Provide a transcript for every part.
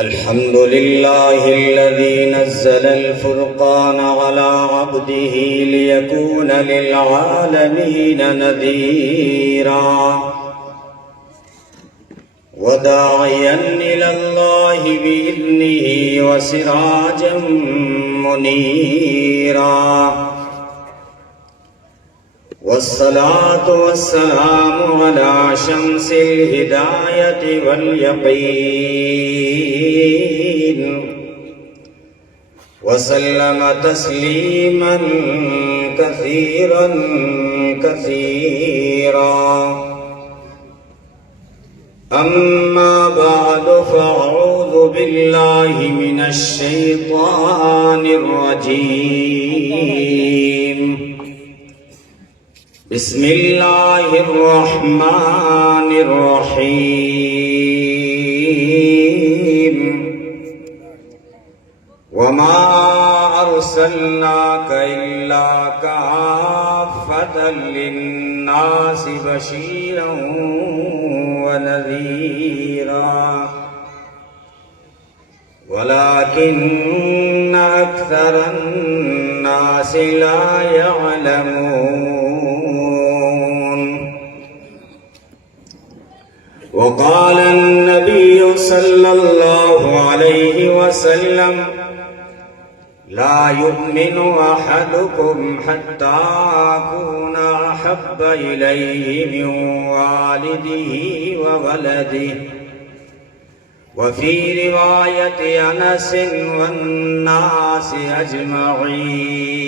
الحمد لله الذي نزل الفرقان على عبده ليكون للعالمين نذيرا وداعيا إلى الله بإذنه وسراجا منيرا والصلاة والسلام على شمس الهداية واليقين وسلم تسليما كثيرا كثيرا أما بعد فأعوذ بالله من الشيطان الرجيم بسم الله الرحمن الرحيم وما أرسلناك إلا كافة للناس بشيرا ونذيرا ولكن أكثر الناس لا يعلمون. وقال النبي صلى الله عليه وسلم لا يؤمن أحدكم حتى أكون أحب إليه من والده وولده وفي رواية أنس والناس أجمعين.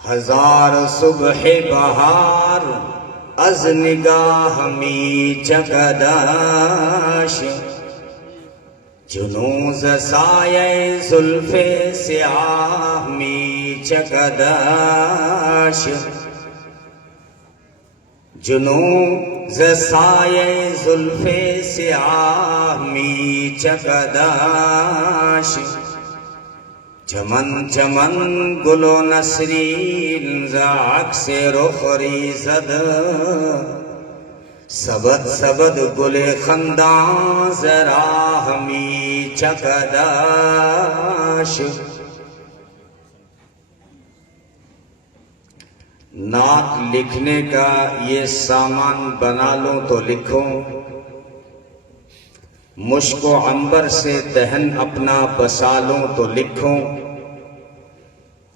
ہزار صبح بہار از نگاہ می چکداش جنوں ز سایہ زلف سیاہ می چکداش جنوں ز سایہ زلف سیاہ می چکداش چمن چمن گل و نسرین ز عکس رخ ریزد سبد سبد گل خندان ز راہ می چکداش. نعت لکھنے کا یہ سامان بنا لوں تو لکھوں، مشک و عنبر سے دہن اپنا بسا لوں تو لکھوں،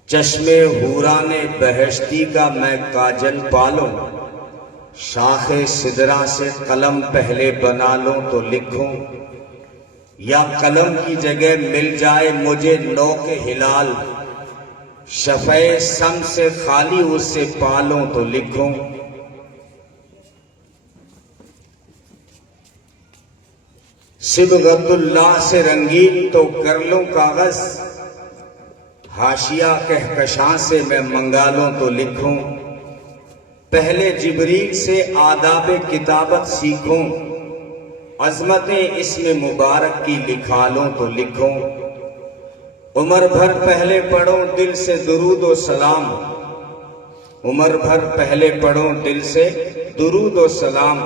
چشم حوران بہشتی کا میں کاجل پالوں، شاخ سدرا سے قلم پہلے بنا لوں تو لکھوں، یا قلم کی جگہ مل جائے مجھے نوک ہلال، شفع سم سے خالی اس سے پالوں تو لکھوں. صبغت اللہ سے رنگین تو کر لوں کاغذ، حاشیہ کہکشاں سے میں منگا لوں تو لکھوں، پہلے جبریل سے آداب کتابت سیکھوں، عظمتیں اسم مبارک کی لکھا لوں تو لکھوں، عمر بھر پہلے پڑھوں دل سے درود و سلام، عمر بھر پہلے پڑھوں دل سے درود و سلام،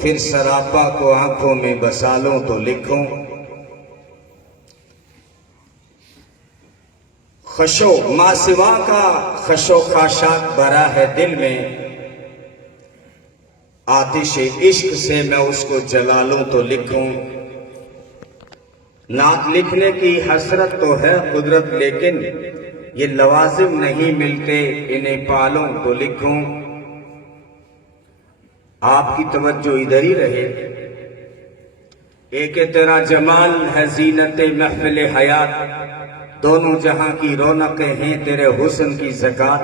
پھر سراپا کو آنکھوں میں بسا لوں تو لکھوں. خشو ما سوا کا خشو خاشاک بھرا ہے دل میں، آتش عشق سے میں اس کو جلا لوں تو لکھوں. نعت لکھنے کی حسرت تو ہے قدرت، لیکن یہ لوازم نہیں ملتے انہیں پالوں تو لکھوں. آپ کی توجہ ادھر ہی رہے. ایک تیرا جمال ہے زینت محفل حیات، دونوں جہاں کی رونقیں ہیں تیرے حسن کی زکات،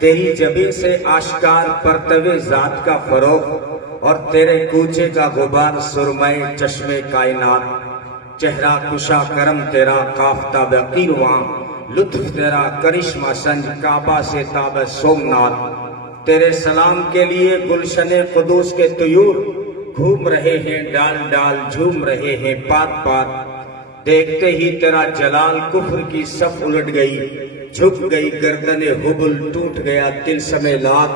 تیری جبین سے آشکار پرتو ذات کا فروغ، اور تیرے کوچے کا غبار سرمے چشم کائنات. چہرہ کشا کرم تیرا کافتاب قیرواں، لطف تیرا کرشمہ سنج کعبہ سے تاب سومنات. تیرے سلام کے لیے گلشن قدوس کے طیور گھوم رہے ہیں، ڈال ڈال جھوم رہے ہیں پات پات. دیکھتے ہی تیرا جلال کفر کی صف الٹ گئی، جھک گئی گردن حبل، ٹوٹ گیا تلسم لات.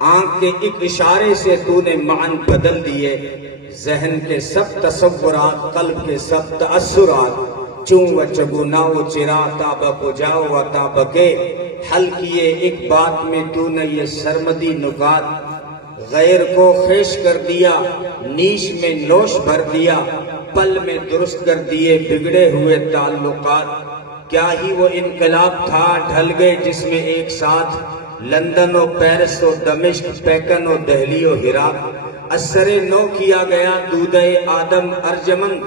آنکھ کے ایک اشارے سے تو نے معنی بدل دیے، ذہن کے سب تصورات، قلب کے سب تأثرات، چوں و چگونا و چرا تاب پجاؤ و تاب کے، حل کیے ایک بات میں تو نے یہ سرمدی نکات، غیر کو خیش کر دیا، نیش میں نوش بھر دیا، پل میں درست کر دیے بگڑے ہوئے تعلقات۔ کیا ہی وہ انقلاب تھا ڈھل گئے جس میں ایک ساتھ لندن و پیرس و دمشق، پیکن و دہلی و ہرات، اثر نو کیا گیا دودہ آدم ارجمن،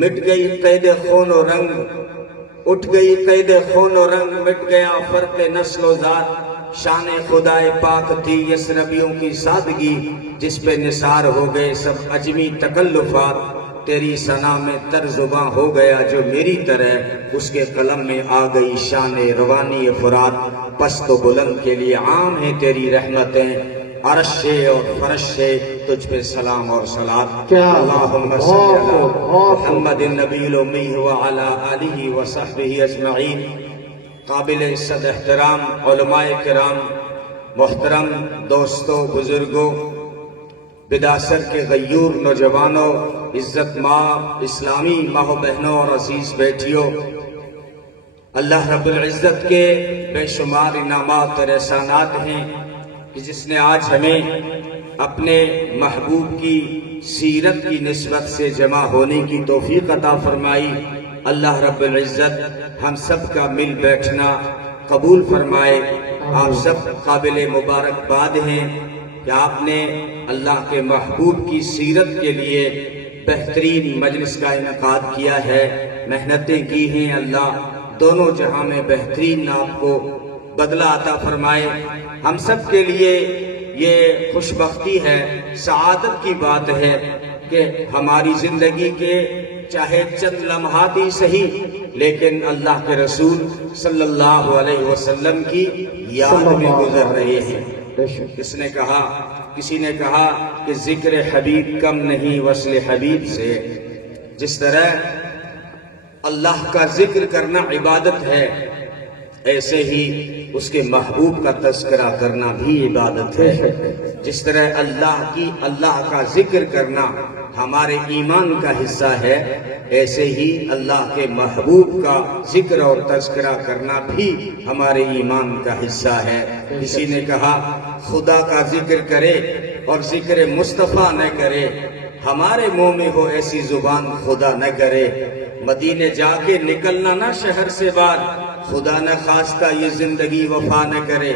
مٹ گئی قید خون و رنگ، اٹھ گئی قید خون و رنگ، مٹ گیا فرق نسل و ذات، شان خدائے پاک تھی یسربیوں کی سادگی، جس پہ نثار ہو گئے سب عجمی تکلفات، تیری ثنا میں ترزباں ہو گیا جو میری طرح، اس کے قلم میں آ گئی شان روانی فرات، پست و بلند کے لیے عام ہیں تیری رحمتیں، عرش سے اور فرش سے تجھ پہ سلام اور صلات، اللہم صلی علی محمد النبی الامی وعلی آلہ وصحبہ اجمعین۔ قابل عزت احترام علماء کرام، محترم دوستوں، بزرگوں، بداثر کے غیور نوجوانوں، عزت ماں اسلامی ماں بہنوں اور عزیز بیٹیوں، اللہ رب العزت کے بے شمار انعامات اور احسانات ہیں کہ جس نے آج ہمیں اپنے محبوب کی سیرت کی نسبت سے جمع ہونے کی توفیق عطا فرمائی۔ اللہ رب العزت ہم سب کا مل بیٹھنا قبول فرمائے۔ آپ سب قابل مبارکباد ہیں کہ آپ نے اللہ کے محبوب کی سیرت کے لیے بہترین مجلس کا انعقاد کیا ہے، محنتیں کی ہیں۔ اللہ دونوں جہاں میں بہترین آپ کو بدلہ عطا فرمائے۔ ہم سب کے لیے یہ خوش بختی ہے، سعادت کی بات ہے کہ ہماری زندگی کے چاہے چند لمحات ہی صحیح، لیکن اللہ کے رسول صلی اللہ علیہ وسلم کی یاد میں گزر رہے ہیں۔ کسی نے کہا کہ ذکر حبیب کم نہیں وصل حبیب سے، جس طرح اللہ کا ذکر کرنا عبادت ہے، ایسے ہی اس کے محبوب کا تذکرہ کرنا بھی عبادت ہے۔ جس طرح اللہ کا ذکر کرنا ہمارے ایمان کا حصہ ہے، ایسے ہی اللہ کے محبوب کا ذکر اور تذکرہ کرنا بھی ہمارے ایمان کا حصہ ہے۔ کسی نے کہا خدا کا ذکر کرے اور ذکر مصطفیٰ نہ کرے، ہمارے منہ میں ہو ایسی زبان خدا نہ کرے۔ مدینے جا کے نکلنا نہ شہر سے بعد، خدا نہ خواستہ یہ زندگی وفا نہ کرے۔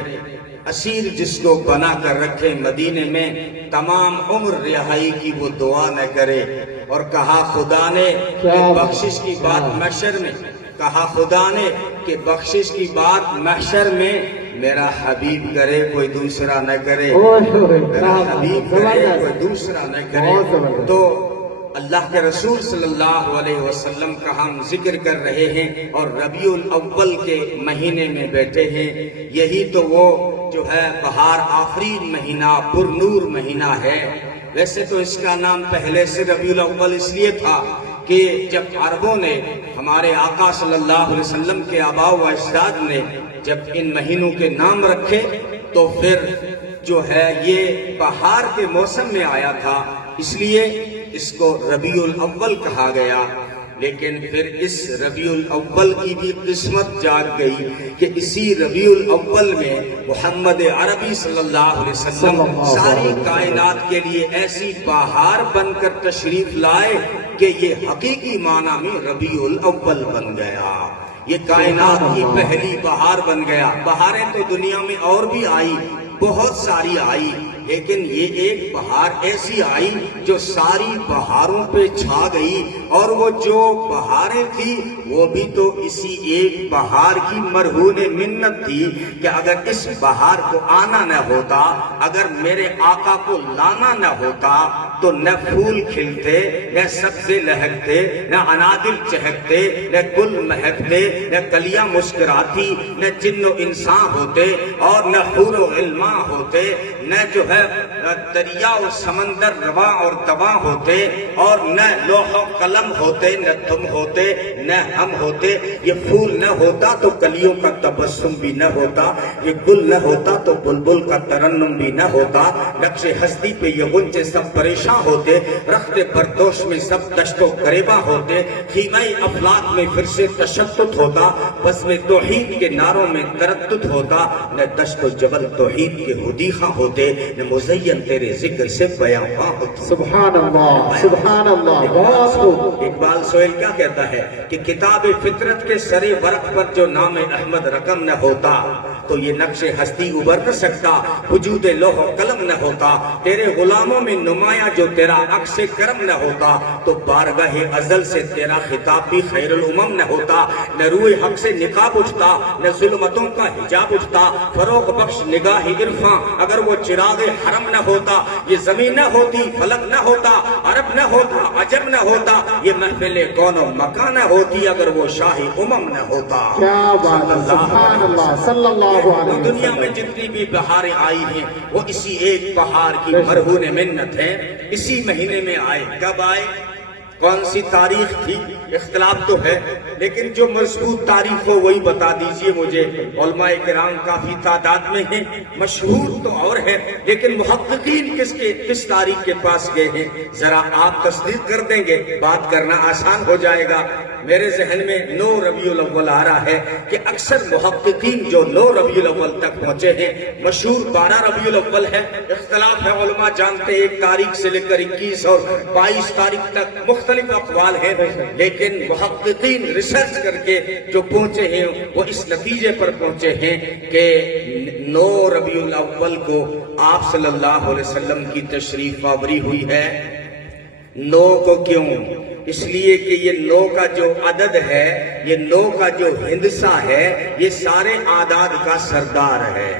اسیر جس کو بنا کر رکھے مدینے میں، تمام عمر رہائی کی وہ دعا نہ کرے۔ اور کہا خدا نے کہ بخشش کی بات محشر میں، کہا خدا نے کہ بخشش کی بات محشر میں میرا حبیب کرے کوئی دوسرا نہ کرے، میرا حبیب کرے کوئی دوسرا نہ کرے۔ تو اللہ کے رسول صلی اللہ علیہ وسلم کا ہم ذکر کر رہے ہیں اور ربیع الاول کے مہینے میں بیٹھے ہیں۔ یہی تو وہ جو ہے بہار آفرین مہینہ، پر نور مہینہ ہے۔ ویسے تو اس کا نام پہلے سے ربیع الاول اس لیے تھا کہ جب عربوں نے ہمارے آقا صلی اللہ علیہ وسلم کے آباء و اجداد نے جب ان مہینوں کے نام رکھے تو پھر جو ہے یہ بہار کے موسم میں آیا تھا، اس لیے اس کو ربیع الاول کہا گیا۔ لیکن پھر اس ربیع الاول کی بھی قسمت جاگ گئی کہ اسی ربیع الاول میں محمد عربی صلی اللہ علیہ وسلم ساری کائنات کے لیے ایسی بہار بن کر تشریف لائے کہ یہ حقیقی معنی میں ربیع الاول بن گیا، یہ کائنات کی پہلی بہار بن گیا۔ بہاریں تو دنیا میں اور بھی آئی، بہت ساری آئی، لیکن یہ ایک بہار ایسی آئی جو ساری بہاروں پہ چھا گئی، اور وہ جو بہاریں تھی وہ بھی تو اسی ایک بہار کی مرہون منت تھی کہ اگر اس بہار کو آنا نہ ہوتا، اگر میرے آقا کو لانا نہ ہوتا تو نہ پھول کھلتے، نہ سبزے لہکتے، نہ انادل چہکتے، نہ گل مہکتے، نہ کلیاں مسکراتی، نہ جن و انسان ہوتے، اور نہ حور و غلمان نما ہوتے، نہ جو ہے دریا و سمندر رواں اور دواں ہوتے، اور نہ لوح و قلم ہوتے، نہ تم ہوتے، نہ ہم ہوتے۔ یہ پھول نہ ہوتا تو کلیوں کا تبسم بھی نہ ہوتا، یہ گل نہ ہوتا تو بلبل کا ترنم بھی نہ ہوتا۔ نقش ہستی پہ یہ غنچے سب پریشاں ہوتے، رخت بردوش میں سب دشت و گریباں ہوتے۔ خیمہ افلاک میں پھر سے تشدد ہوتا، بزم توحید کے نعروں میں تردد ہوتا۔ نہ دشت و جبل توحید کے حدیقہ ہوتے، نہ مزین تیرے ذکر سے بیاں ہوتے۔ سبحان اللہ، سبحان اللہ، بہت خوب۔ اقبال سہیل کیا کہتا ہے کہ کتاب فطرت کے سرے ورق پر جو نام احمد رقم نہ ہوتا تو یہ نقش ہستی ابھر نہ سکتا، وجود لوح و قلم نہ ہوتا، تیرے غلاموں میں نمایاں جو تیرا عکس کرم نہ ہوتا تو بارگاہ ازل سے تیرا خطاب بھی خیر الامم نہ ہوتا۔ نہ روئے حق سے نقاب اٹھتا، نہ ظلمتوں کا حجاب اٹھتا، فروغ بخش نگاہ عرفاں اگر وہ چراغ حرم نہ ہوتا، یہ زمین نہ ہوتی، فلک نہ ہوتا، عرب نہ ہوتا، عجم نہ ہوتا، یہ محفل کون و مکان نہ ہوتی اگر وہ شاہی امم نہ ہوتا۔ کیا بات ہے، سبحان اللہ، صلی اللہ علیہ وسلم۔ دنیا میں جتنی بھی بہاریں آئی ہیں وہ اسی ایک بہار کی مرہون منت ہے، اسی مہینے میں آئے۔ کب آئے، کون سی تاریخ تھی، اختلاف تو ہے، لیکن جو مضبوط تاریخ ہو وہی بتا دیجئے مجھے۔ علماء کرام کافی تعداد میں ہیں، مشہور تو اور ہے، لیکن محققین کس تاریخ کے پاس گئے ہیں، ذرا آپ تصدیق کر دیں گے بات کرنا آسان ہو جائے گا۔ میرے ذہن میں 9 ربیع الاول آ رہا ہے کہ اکثر محققین جو 9 ربیع الاول تک پہنچے ہیں، مشہور 12 ربیع الاول ہے، اختلاف ہے، علماء جانتے ہیں 1 تاریخ سے لے کر 21 اور 22 تاریخ تک مختلف اقوال ہیں، لیکن محققین ریسرچ کر کے جو پہنچے ہیں وہ اس نتیجے پر پہنچے ہیں کہ 9 ربیع الاول کو آپ صلی اللہ علیہ وسلم کی تشریف آوری ہوئی ہے۔ 9 کو کیوں؟ اس لیے کہ یہ 9 کا جو عدد ہے، یہ 9 کا جو ہندسہ ہے، یہ سارے اعداد کا سردار ہے۔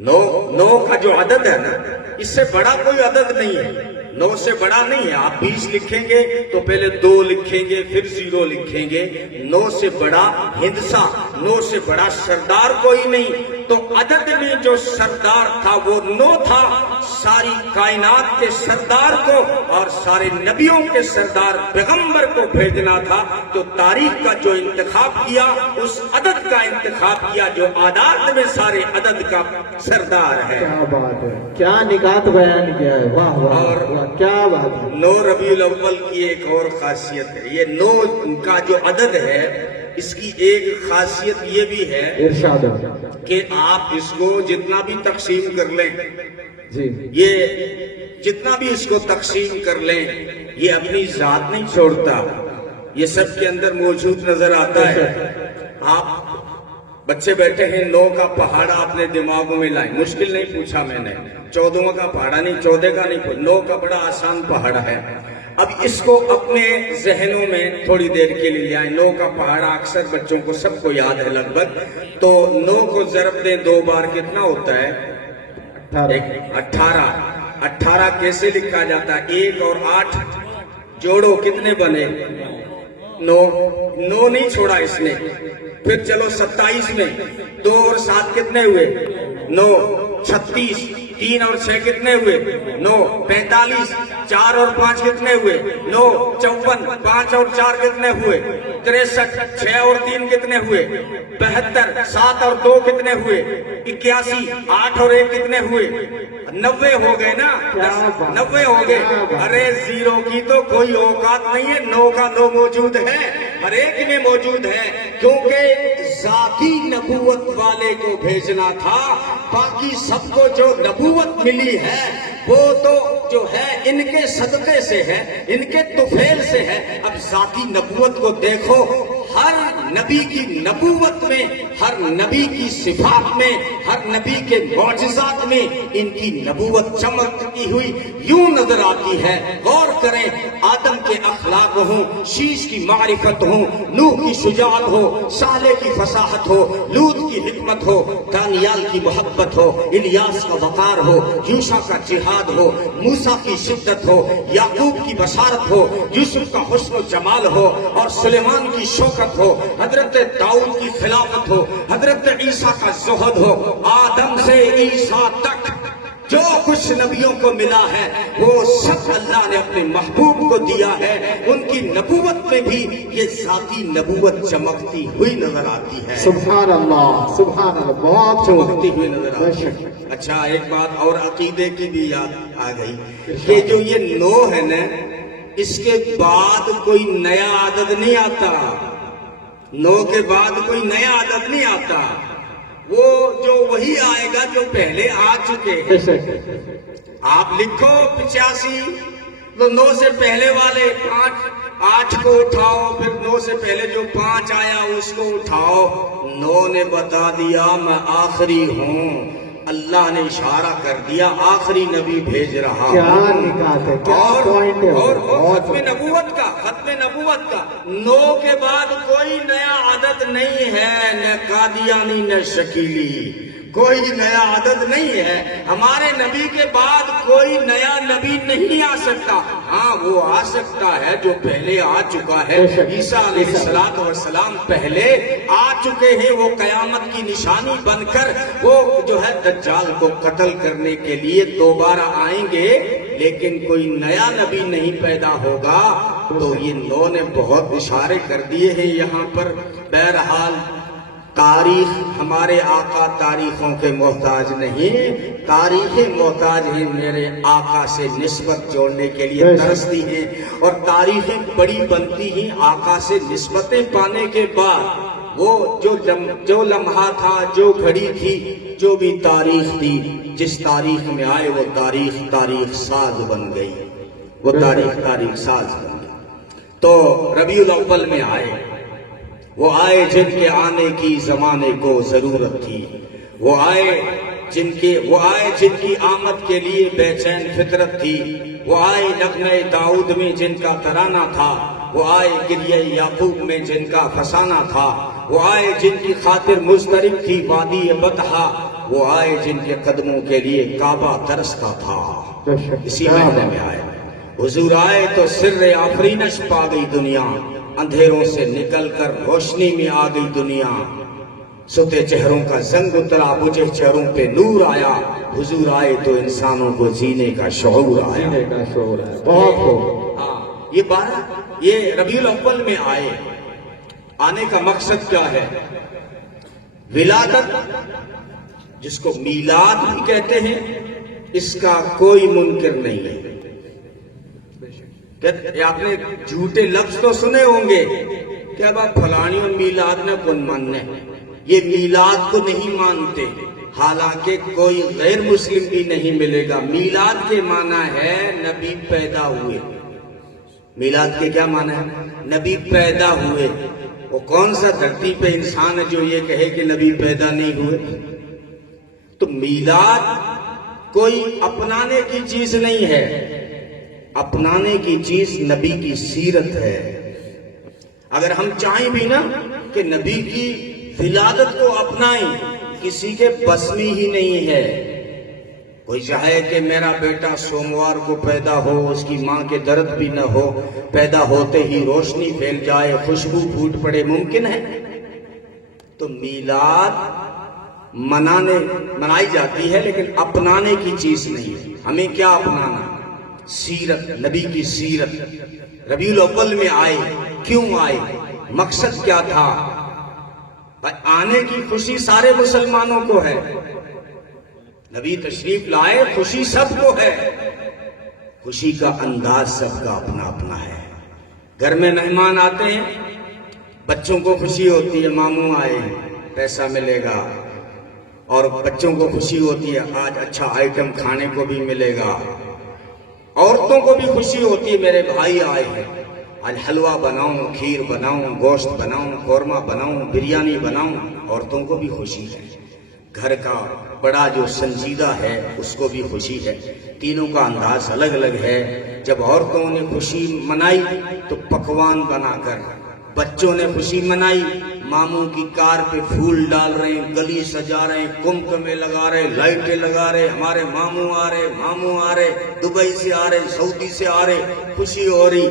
9 کا جو عدد ہے نا، اس سے بڑا کوئی عدد نہیں ہے، 9 سے بڑا نہیں ہے۔ آپ 20 لکھیں گے تو پہلے 2 لکھیں گے، پھر 0 لکھیں گے۔ 9 سے بڑا ہندسہ، 9 سے بڑا سردار کوئی نہیں۔ تو عدد میں جو سردار تھا وہ 9 تھا، ساری کائنات کے سردار کو اور سارے نبیوں کے سردار پیغمبر کو بھیجنا تھا، تو تاریخ کا جو انتخاب کیا اس عدد کا انتخاب کیا جو اعداد میں سارے عدد کا سردار ہے۔ کیا بات ہے، کیا نکات بیان کیا ہے، واہ واہ واہ، کیا بات ہے۔ 9 ربیع الاول کی ایک اور خاصیت ہے، یہ 9 کا جو عدد ہے اس کی ایک خاصیت یہ بھی ہے ارشاد کہ آپ اس کو جتنا بھی تقسیم کر لیں، جی، یہ جتنا بھی اس کو تقسیم کر لیں، یہ اپنی ذات نہیں چھوڑتا، یہ سب کے اندر موجود نظر آتا ہے۔ آپ بچے بیٹھے ہیں، 9 کا پہاڑا اپنے دماغوں میں لائیں، مشکل نہیں پوچھا میں نے، 14 کا پہاڑا نہیں، 14 کا نہیں، 9 کا بڑا آسان پہاڑا ہے۔ اب اس کو اپنے ذہنوں میں تھوڑی دیر کے لیے لے آئیں۔ 9 کا پہاڑا اکثر بچوں کو سب کو یاد ہے لگ بھگ، تو 9 کو ضرب دیں 2 بار کتنا ہوتا ہے؟ 18۔ 18 کیسے لکھا جاتا ہے؟ 1 اور 8 جوڑو، کتنے بنے؟ 9 نہیں چھوڑا اس نے۔ پھر چلو 27 میں 2 اور 7 کتنے ہوئے؟ 9۔ 36، 3 اور 6 کتنے ہوئے؟ 9۔ 45، 4 اور 5 کتنے ہوئے؟ 9۔ 54، 5 اور 4 کتنے ہوئے؟ 63۔ 6 اور 3 کتنے ہوئے؟ 72۔ 7 اور 2 کتنے ہوئے؟ 81۔ 8 اور 1 کتنے ہوئے؟ 90 ہو گئے نا، 90 ہو گئے۔ ارے 0 کی تو کوئی اوقات نہیں ہے، 9 کا 9 موجود ہے، ہر ایک میں موجود ہے، کیونکہ ذاتی نبوت والے کو بھیجنا تھا۔ باقی سب کو جو نبوت ملی ہے وہ تو جو ہے ان کے صدقے سے ہے، ان کے طفیل سے ہے۔ اب ذاتی نبوت کو دیکھو، ہر نبی کی نبوت میں، ہر نبی کی صفات میں، ہر نبی کے معجزات میں ان کی نبوت چمکتی ہوئی یوں نظر آتی ہے۔ غور کریں، آدم کے اخلاق ہوں، شیش کی معرفت ہوں، نوح کی شجاعت ہو، صالح کی فصاحت ہو، لوط کی حکمت ہو، دانیال کی محبت ہو، الیاس کا وقار ہو، یوشع کا جہاد ہو، موسیٰ کی شدت ہو، یعقوب کی بشارت ہو، یوسف کا حسن و جمال ہو، اور سلیمان کی شوکت ہو، حضرت داؤد کی خلافت ہو، حضرت عیسیٰ کا زہد ہو، آدم سے عیسیٰ تک جو کچھ نبیوں کو ملا ہے وہ سب اللہ نے اپنے محبوب کو دیا ہے. ان کی نبوت میں بھی یہ ذاتی نبوت چمکتی ہوئی نظر آتی ہے, سبحان اللہ سبحان اللہ, بہت چمکتی ہوئی نظر آتی ہے. اچھا ایک بات اور عقیدے کی بھی یاد آ گئی کہ جو یہ 9 ہے نا, اس کے بعد کوئی نیا عدد نہیں آتا. 9 کے بعد کوئی نیا عدد نہیں آتا. وہ جو وہی آئے گا جو پہلے آ چکے ہیں. آپ لکھو 85 تو 9 سے پہلے والے 8 کو اٹھاؤ, پھر 9 سے پہلے جو 5 آیا اس کو اٹھاؤ. 9 نے بتا دیا میں آخری ہوں. اللہ نے اشارہ کر دیا آخری نبی بھیج رہا کیا ہوں. نکات ہے, کیا پوائنٹ ہے, اور بہت ختم نبوت کا 9 کے بعد کوئی نیا عدد نہیں ہے, نہ قادیانی نہ شکیلی, کوئی نیا عدد نہیں ہے. ہمارے نبی کے بعد کوئی نیا نبی نہیں آ سکتا. ہاں وہ آ سکتا ہے جو پہلے آ چکا ہے. عیسیٰ علیہ السلام پہلے آ چکے ہیں. وہ قیامت کی نشانی بن کر وہ جو ہے دجال کو قتل کرنے کے لیے دوبارہ آئیں گے, لیکن کوئی نیا نبی نہیں پیدا ہوگا. تو یہ 9 نے بہت اشارے کر دیے ہیں یہاں پر. بہرحال تاریخ, ہمارے آقا تاریخوں کے محتاج نہیں, تاریخیں محتاج ہیں میرے آقا سے نسبت جوڑنے کے لیے ترستی ہیں. اور تاریخیں بڑی بنتی ہیں آقا سے نسبتیں پانے کے بعد. وہ جو لمحہ تھا, جو گھڑی تھی, جو بھی تاریخ تھی, جس تاریخ میں آئے وہ تاریخ ساز بن گئی. وہ تاریخ ساز بن گئی. تو ربیع الاول میں آئے, وہ آئے جن کے آنے کی زمانے کو ضرورت تھی. وہ آئے جن کی آمد کے لیے بے چین فطرت تھی. وہ آئے نغمہ داؤد میں جن کا ترانہ تھا. وہ آئے گریہ یعقوب میں جن کا فسانہ تھا. وہ آئے جن کی خاطر مضطرب تھی وادی بطحا. وہ آئے جن کے قدموں کے لیے کعبہ ترستا تھا. اسی مہینے میں آئے حضور. آئے تو سر آفرینش پا گئی دنیا, اندھیروں سے نکل کر روشنی میں آ گئی دنیا. سوتے چہروں کا زنگ اترا, بجھے چہروں پہ نور آیا. حضور آئے تو انسانوں کو جینے کا شعور آیا. بہت خوب. یہ ربیع الاول میں آئے. آنے کا مقصد کیا ہے؟ ولادت, جس کو میلاد بھی کہتے ہیں, اس کا کوئی منکر نہیں ہے. آپ نے جھوٹے لفظ تو سنے ہوں گے کہ اب آپ فلانی اور میلاد نہ کون ماننے. یہ میلاد کو نہیں مانتے, حالانکہ کوئی غیر مسلم بھی نہیں ملے گا. میلاد کے معنی ہے نبی پیدا ہوئے. میلاد کے کیا معنی ہے؟ نبی پیدا ہوئے. وہ کون سا دھرتی پہ انسان ہے جو یہ کہے کہ نبی پیدا نہیں ہوئے؟ تو میلاد کوئی اپنانے کی چیز نہیں ہے. اپنانے کی چیز نبی کی سیرت ہے. اگر ہم چاہیں بھی نا کہ نبی کی ولادت کو اپنائیں, کسی کے بس میں ہی نہیں ہے. کوئی چاہے کہ میرا بیٹا سوموار کو پیدا ہو, اس کی ماں کے درد بھی نہ ہو, پیدا ہوتے ہی روشنی پھیل جائے, خوشبو پھوٹ پڑے, ممکن ہے؟ تو میلاد منائی جاتی ہے لیکن اپنانے کی چیز نہیں ہے. ہمیں کیا اپنانا؟ سیرت, نبی کی سیرت. ربیع الاول میں آئے, کیوں آئے, مقصد کیا تھا؟ آنے کی خوشی سارے مسلمانوں کو ہے. نبی تشریف لائے, خوشی سب کو ہے. خوشی کا انداز سب کا اپنا اپنا ہے. گھر میں مہمان آتے ہیں, بچوں کو خوشی ہوتی ہے ماموں آئے پیسہ ملے گا, اور بچوں کو خوشی ہوتی ہے آج اچھا آئٹم کھانے کو بھی ملے گا. عورتوں کو بھی خوشی ہوتی ہے میرے بھائی آئے ہیں, آج حلوہ بناؤں, کھیر بناؤں, گوشت بناؤں, قورمہ بناؤں, بریانی بناؤں. عورتوں کو بھی خوشی ہے. گھر کا بڑا جو سنجیدہ ہے اس کو بھی خوشی ہے. تینوں کا انداز الگ الگ ہے. جب عورتوں نے خوشی منائی تو پکوان بنا کر, بچوں نے خوشی منائی, ماموں کی کار پہ پھول ڈال رہے ہیں, گلی سجا رہے ہیں, کمکمے لگا رہے, لائٹیں لگا رہے, ہمارے ماموں آ رہے, دبئی سے آ رہے, سعودی سے آ رہے, خوشی ہو رہی.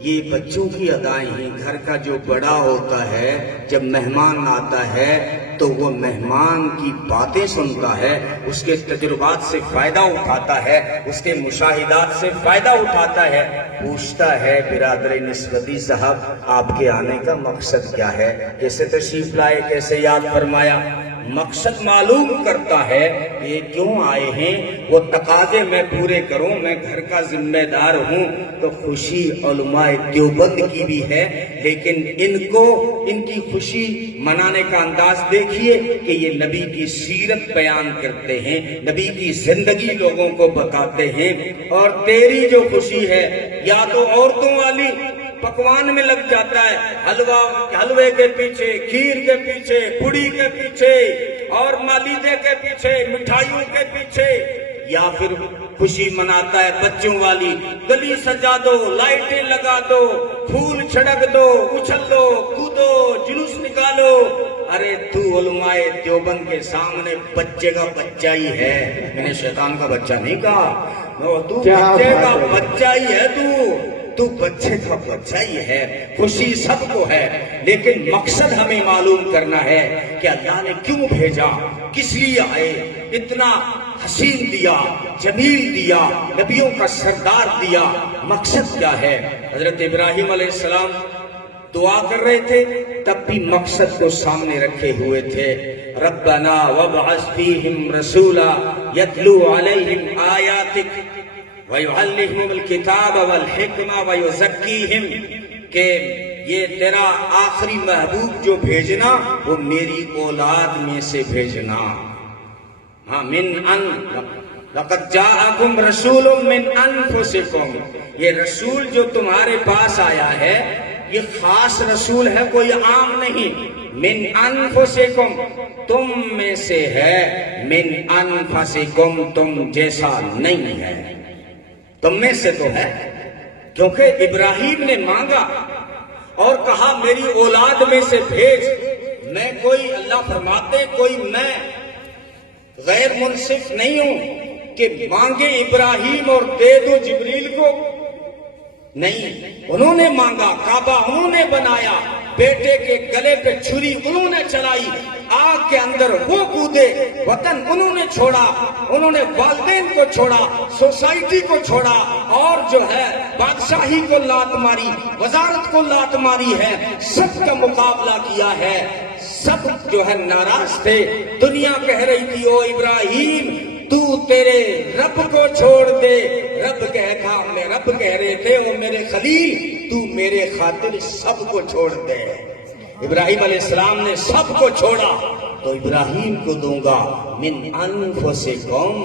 یہ بچوں کی ادائیں ہیں. گھر کا جو بڑا ہوتا ہے جب مہمان آتا ہے تو وہ مہمان کی باتیں سنتا ہے، اس کے تجربات سے فائدہ اٹھاتا ہے، اس کے مشاہدات سے فائدہ اٹھاتا ہے، پوچھتا ہے برادر نسبتی صاحب آپ کے آنے کا مقصد کیا ہے، کیسے تشریف لائے، کیسے یاد فرمایا، مقصد معلوم کرتا ہے یہ کیوں آئے ہیں، وہ تقاضے میں پورے کروں، میں گھر کا ذمہ دار ہوں۔ تو خوشی علماء دیوبند کی بھی ہے، لیکن ان کی خوشی منانے کا انداز دیکھیے کہ یہ نبی کی سیرت بیان کرتے ہیں، نبی کی زندگی لوگوں کو بتاتے ہیں۔ اور تیری جو خوشی ہے یا تو عورتوں والی پکوان میں لگ جاتا ہے، حلوے کے پیچھے، کھیر کے پیچھے، پوڑی کے پیچھے اور مالیدے کے پیچھے، مٹھائیوں کے پیچھے، یا پھر خوشی مناتا ہے بچوں والی، گلی سجا دو، لائٹیں لگا دو، پھول چھڑک دو، اچھل دو، کودو، جلوس نکالو۔ ارے تو علماء دیوبند کے سامنے بچے کا بچہ ہی ہے، میں نے شیطان کا بچہ نہیں کہا، تو بچے کا بچہ ہی ہے، تو بچے کا بچہ ہی ہے۔ خوشی سب کو ہے، لیکن مقصد ہمیں معلوم کرنا ہے کہ اللہ نے کیوں بھیجا، کس لیے آئے، اتنا حسین دیا، جمیل دیا، نبیوں کا سردار دیا، مقصد کیا ہے۔ حضرت ابراہیم علیہ السلام دعا کر رہے تھے، تب بھی مقصد کو سامنے رکھے ہوئے تھے۔ ربنا وابعث فیہم رسولا یتلو علیہم آیاتک وَيُعَلِّمُهُمُ الْكِتَابَ وَالْحِكْمَةَ وَيُزَكِّيهِمْ، کہ یہ تیرا آخری محبوب جو بھیجنا وہ میری اولاد میں سے بھیجنا۔ ہاں، من ان لقد جاءکم رسول من انفسکم، یہ رسول جو تمہارے پاس آیا ہے یہ خاص رسول ہے، کوئی عام نہیں۔ من انفسکم، تم میں سے ہے، من انفسکم، تم جیسا نہیں ہے، تم میں سے تو ہے، کیونکہ ابراہیم نے مانگا اور کہا میری اولاد میں سے بھیج۔ میں کوئی، اللہ فرماتے کوئی میں غیر منصف نہیں ہوں کہ مانگے ابراہیم اور دے دو جبریل کو، نہیں، انہوں نے مانگا، کعبہ انہوں نے بنایا، بیٹے کے گلے پہ چھری انہوں نے چلائی، آگ کے اندر وہ کودے، وطن انہوں نے چھوڑا، انہوں نے والدین کو چھوڑا، سوسائٹی کو چھوڑا، اور جو ہے بادشاہی کو لات ماری، وزارت کو لات ماری ہے، سب کا مقابلہ کیا ہے، سب جو ہے ناراض تھے۔ دنیا کہہ رہی تھی او ابراہیم تو تیرے رب کو چھوڑ دے، رب کہہ رہے تھے وہ میرے خلیل تو میرے خاطر سب کو چھوڑ دے۔ ابراہیم علیہ السلام نے سب کو چھوڑا، تو ابراہیم کو دوں گا من انفسکم،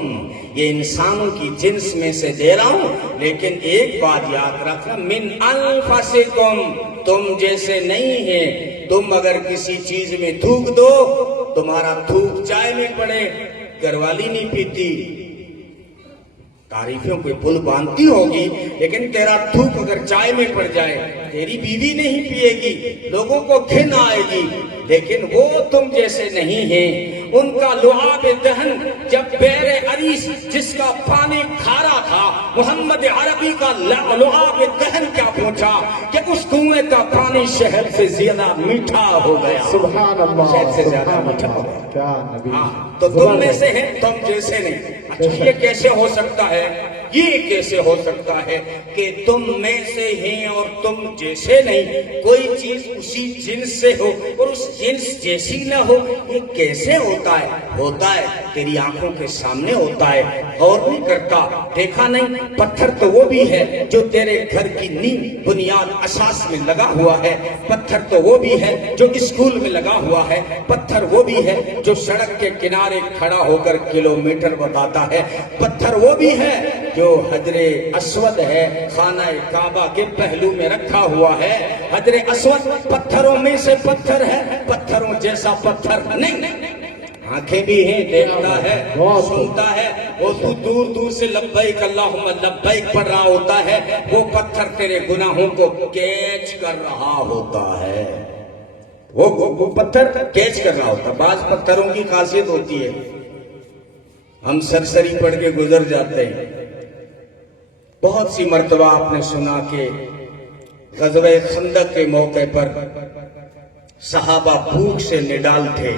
یہ انسانوں کی جنس میں سے دے رہا ہوں، لیکن ایک بات یاد رکھنا، من انفسکم، تم جیسے نہیں ہیں۔ تم اگر کسی چیز میں تھوک دو، تمہارا تھوک چائے میں پڑے، گھر والی نہیں پیتی، تعریفوں کے پل باندھتی ہوگی، لیکن تیرا تھوک اگر چائے میں پڑ جائے، تیری بیوی نہیں پیے گی، لوگوں کو گھن آئے گی، لیکن وہ تم جیسے نہیں ہیں۔ ان کا لعاب دہن جب بیر عریس جس کا پانی کھارا تھا، محمد عربی کا لعاب دہن کیا پہنچا کہ اس کنویں کا پانی شہد سے زیادہ میٹھا ہو گیا، سبحان اللہ، شہد سے زیادہ میٹھا ہو گیا۔ کیا نبی، تو تم میں سے ہیں، تم جیسے نہیں۔ اچھا، یہ کیسے ہو سکتا ہے؟ یہ کیسے ہو سکتا ہے کہ تم میں سے ہیں اور تم جیسے نہیں؟ کوئی چیز اسی جنس سے ہو اور اس جنس جیسی نہ ہو، یہ کیسے ہوتا ہے؟ ہوتا ہے، تیری آنکھوں کے سامنے ہوتا ہے، غور نہیں کرتا، دیکھا نہیں۔ پتھر تو وہ بھی ہے جو تیرے گھر کی نیو بنیاد اساس میں لگا ہوا ہے، پتھر تو وہ بھی ہے جو اسکول میں لگا ہوا ہے، پتھر وہ بھی ہے جو سڑک کے کنارے کھڑا ہو کر کلومیٹر بتاتا ہے، پتھر وہ بھی ہے جو حجر اسود ہے، خانہ کعبہ کے پہلو میں رکھا ہوا ہے۔ حجر اسود پتھروں میں سے پتھر ہے، پتھروں جیسا پتھر نہیں۔ آنکھیں بھی ہیں، دیکھتا ہے، سنتا ہے، وہ تو دور دور سے لبیک اللہم لبیک پڑھ رہا ہوتا ہے، وہ پتھر تیرے گناہوں کو کیچ کر رہا ہوتا ہے، وہ پتھر کیچ کر رہا ہوتا ہے۔ بعض پتھروں کی خاصیت ہوتی ہے، ہم سرسری پڑھ کے گزر جاتے ہیں۔ بہت سی مرتبہ آپ نے سنا کہ غزوہ خندق کے موقع پر صحابہ بھوک سے نڈال تھے،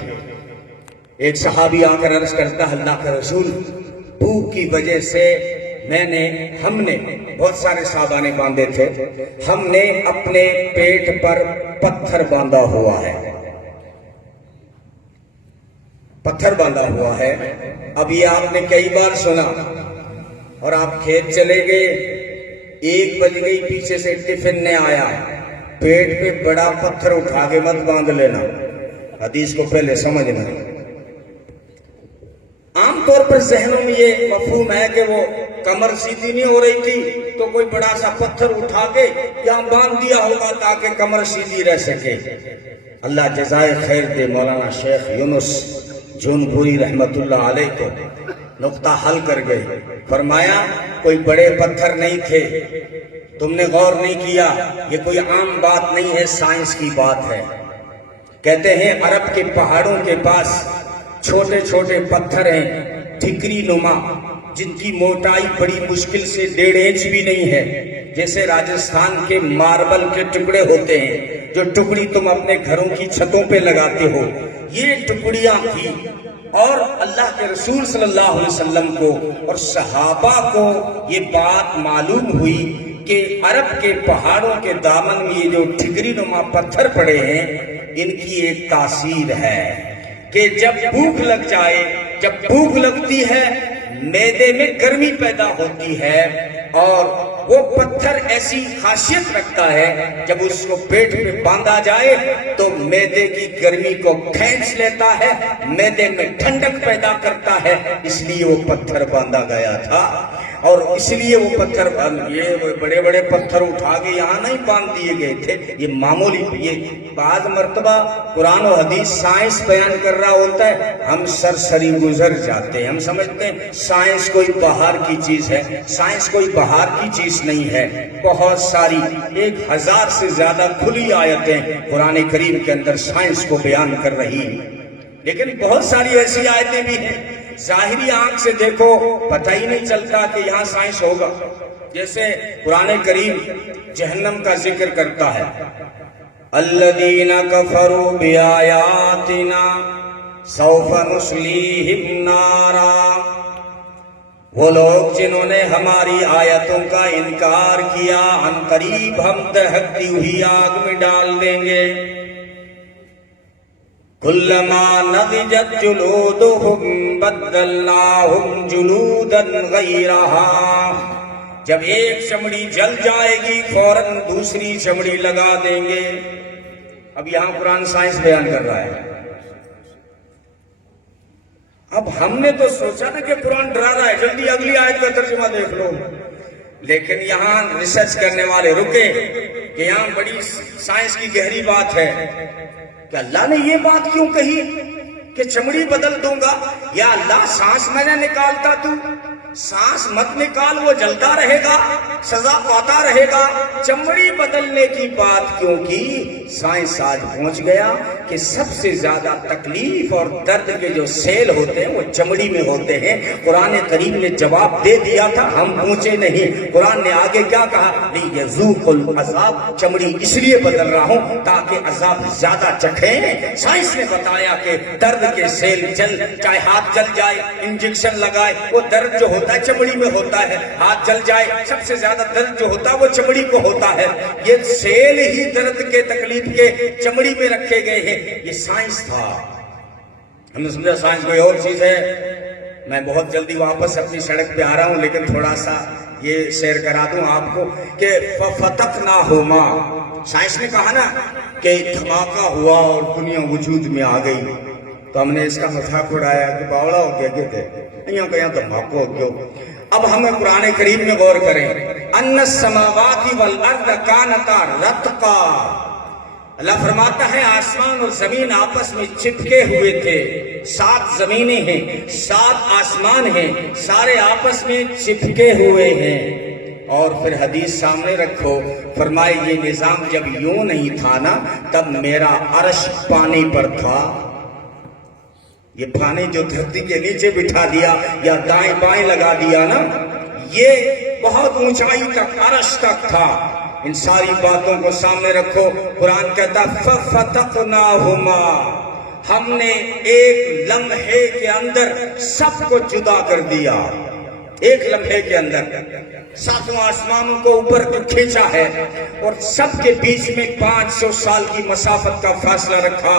ایک صحابی آ کر عرض کرتا ہے اللہ کا رسول بھوک کی وجہ سے ہم نے بہت سارے صحابہ باندھے تھے، ہم نے اپنے پیٹ پر پتھر باندھا ہوا ہے، پتھر باندھا ہوا ہے۔ اب یہ آپ نے کئی بار سنا اور آپ کھیت چلے گئے، 1 بج گئی، پیچھے سے ٹفن نے آیا، پیٹ پہ بڑا پتھر اٹھا کے مت باندھ لینا، حدیث کو پہلے سمجھنا۔ عام طور پر ذہنوں میں یہ مفہوم ہے کہ وہ کمر سیدھی نہیں ہو رہی تھی تو کوئی بڑا سا پتھر اٹھا کے یہاں باندھ دیا ہوگا تاکہ کمر سیدھی رہ سکے۔ اللہ جزائے خیر دے مولانا شیخ یونس جونپوری رحمت اللہ علیہ کو نقطہ حل کر گئے، فرمایا کوئی بڑے پتھر نہیں تھے، تم نے غور نہیں کیا، یہ کوئی عام بات نہیں ہے، سائنس کی بات ہے۔ کہتے ہیں عرب کے پہاڑوں کے پاس چھوٹے چھوٹے پتھر ہیں ٹھکری نما، جن کی موٹائی بڑی مشکل سے 1.5 انچ بھی نہیں ہے، جیسے راجستھان کے ماربل کے ٹکڑے ہوتے ہیں جو ٹکڑی تم اپنے گھروں کی چھتوں پہ لگاتے ہو، یہ ٹکڑیاں تھی۔ اور اللہ کے رسول صلی اللہ علیہ وسلم کو اور صحابہ کو یہ بات معلوم ہوئی کہ عرب کے پہاڑوں کے دامن میں یہ جو ٹھکری نما پتھر پڑے ہیں ان کی ایک تاثیر ہے کہ جب بھوک لگ جائے، جب بھوک لگتی ہے معدے میں گرمی پیدا ہوتی ہے، اور وہ پتھر ایسی خاصیت رکھتا ہے جب اس کو پیٹ پہ باندھا جائے تو معدے کی گرمی کو کھینچ لیتا ہے، معدے میں ٹھنڈک پیدا کرتا ہے، اس لیے وہ پتھر باندھا گیا تھا۔ اور اس لیے وہ پتھر یہ بڑے بڑے پتھر اٹھا کے یہاں نہیں باندھ دیے گئے تھے، یہ معمولی، یہ بعض مرتبہ قرآن و حدیث سائنس بیان کر رہا ہوتا ہے، ہم سرسری گزر جاتے ہیں، ہم سمجھتے ہیں سائنس کوئی باہر کی چیز ہے، سائنس کوئی باہر کی چیز نہیں ہے۔ بہت ساری 1000 سے زیادہ کھلی آیتیں قرآن کریم کے اندر سائنس کو بیان کر رہی ہیں، لیکن بہت ساری ایسی آیتیں بھی ہیں ظاہری آنکھ سے دیکھو پتہ ہی نہیں چلتا کہ یہاں سائنس ہوگا۔ جیسے قرآن کریم جہنم کا ذکر کرتا ہے، الذین کفروا بآیاتنا سوف نصلیہم نارا، وہ لوگ جنہوں نے ہماری آیتوں کا انکار کیا عن قریب ہم دہکتی ہوئی آگ میں ڈال دیں گے۔ کلما نضجت جلودہم بدلناہم جلودا غیرہا، جب ایک چمڑی جل جائے گی فوراً دوسری چمڑی لگا دیں گے۔ اب یہاں قرآن سائنس بیان کر رہا ہے۔ اب ہم نے تو سوچا نا کہ قرآن ڈرا رہا ہے، جلدی اگلی آیت کا ترجمہ دیکھ لو، لیکن یہاں ریسرچ کرنے والے رکے کہ یہاں بڑی سائنس کی گہری بات ہے کہ اللہ نے یہ بات کیوں کہی کہ چمڑی بدل دوں گا؟ یا اللہ سانس میں نہ نکالتا تو، سانس مت نکال، وہ جلتا رہے گا، سزا پاتا رہے گا، چمڑی بدلنے کی بات کیوں کی؟ سائنس آج پہنچ گیا کہ سب سے زیادہ تکلیف اور درد کے جو سیل ہوتے ہیں وہ چمڑی میں ہوتے ہیں۔ قرآن کریم نے جواب دے دیا تھا، ہم پہنچے نہیں۔ قرآن نے آگے کیا کہا؟ لِيَذُوقُ الْعَذَابَ، چمڑی اس لیے بدل رہا ہوں تاکہ عذاب زیادہ چکھیں۔ سائنس نے بتایا کہ درد کے سیل چاہے ہاتھ جل جائے، انجیکشن لگائے، وہ درد جو ہوتا ہے چمڑی میں ہوتا ہے، ہاتھ جل جائے سب سے زیادہ درد جو ہوتا ہے وہ چمڑی کو ہوتا ہے۔ یہ سیل ہی درد کے تکلیف کے چمڑی میں رکھے گئے ہیں، یہ سائنس تھا۔ ہم نے سمجھا سائنس کوئی اور چیز ہے۔ میں بہت جلدی واپس اپنی سڑک پہ آ رہا ہوں، لیکن تھوڑا سا یہ شیئر کرا دوں آپ کو کہ فَفَتَقْنَاهُمَا، سائنس نے کہا نا کہ دھماکہ ہوا اور دنیا وجود میں آ گئی، تو ہم نے اس کا مذاق اڑایا کہ باوڑا ہو گیا کہتے یہاں کہیں دھماکہ ہو گیا۔ اب ہمیں قرآن کریم میں غور کریں، ان السماوات والارض کانتا رتقا، اللہ فرماتا ہے آسمان اور زمین آپس میں چپکے ہوئے تھے۔ 7 زمینیں ہیں، 7 آسمان ہیں، سارے آپس میں چپکے ہوئے ہیں۔ اور پھر حدیث سامنے رکھو، فرمائے یہ نظام جب یوں نہیں تھا نا تب میرا عرش پانی پر تھا۔ یہ پانی جو دھرتی کے نیچے بٹھا دیا یا دائیں بائیں لگا دیا نا، یہ بہت اونچائی تک عرش تک تھا۔ ان ساری باتوں کو سامنے رکھو، قرآن کہتا فَفَتَقْنَاهُمَا، ہم نے ایک لمحے کے اندر سب کو جدا کر دیا، ایک لمحے کے اندر ساتوں آسمانوں کو اوپر کھینچا ہے اور سب کے بیچ میں 500 سال کی مسافت کا فاصلہ رکھا،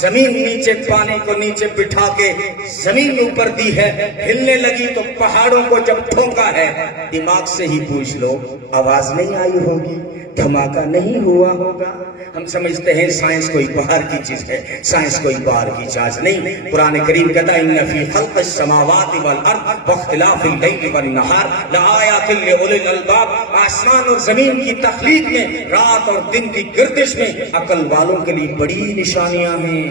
زمین نیچے پانی کو نیچے بٹھا کے زمین اوپر دی ہے، ہلنے لگی تو پہاڑوں کو جب ٹھونکا ہے، دماغ سے ہی پوچھ لو آواز نہیں آئی ہوگی، دھماکہ نہیں ہوا ہوگا؟ ہم سمجھتے ہیں سائنس کوئی باہر کی چیز ہے، سائنس کوئی باہر کی چیز نہیں۔ قرآن کریم کہتا ہے ان فی خلق السماوات والارض واختلاف اللیل والنہار لآیات لأولی الالباب، آسمان اور زمین کی تخلیق میں، رات اور دن کی گردش میں عقل والوں کے لیے بڑی نشانیاں ہیں،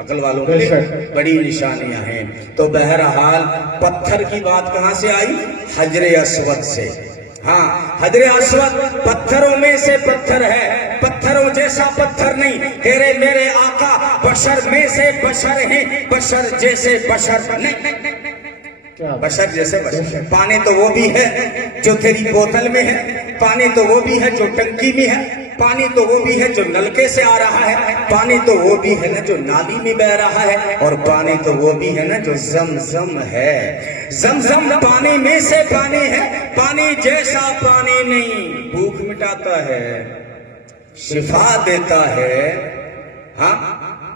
عقل والوں کے لیے بڑی نشانیاں ہیں۔ تو بہرحال پتھر کی بات کہاں سے آئی؟ حجر اسود سے۔ ہاں، حجر اسود پتھروں میں سے پتھر ہے، پتھروں جیسا پتھر نہیں، تیرے میرے آقا بشر میں سے بشر ہیں، بشر جیسے بشر نہیں، بشر جیسے بشر۔ پانی تو وہ بھی ہے جو تیری بوتل میں ہے، پانی تو وہ بھی ہے جو ٹنکی میں ہے، پانی تو وہ بھی ہے جو نلکے سے آ رہا ہے، پانی تو وہ بھی ہے نا جو نالی میں بہ رہا ہے، اور پانی تو وہ بھی ہے نا جو زمزم ہے۔ زمزم پانی میں سے پانی ہے، پانی جیسا پانی نہیں، بھوک مٹاتا ہے، شفا دیتا ہے۔ ہاں،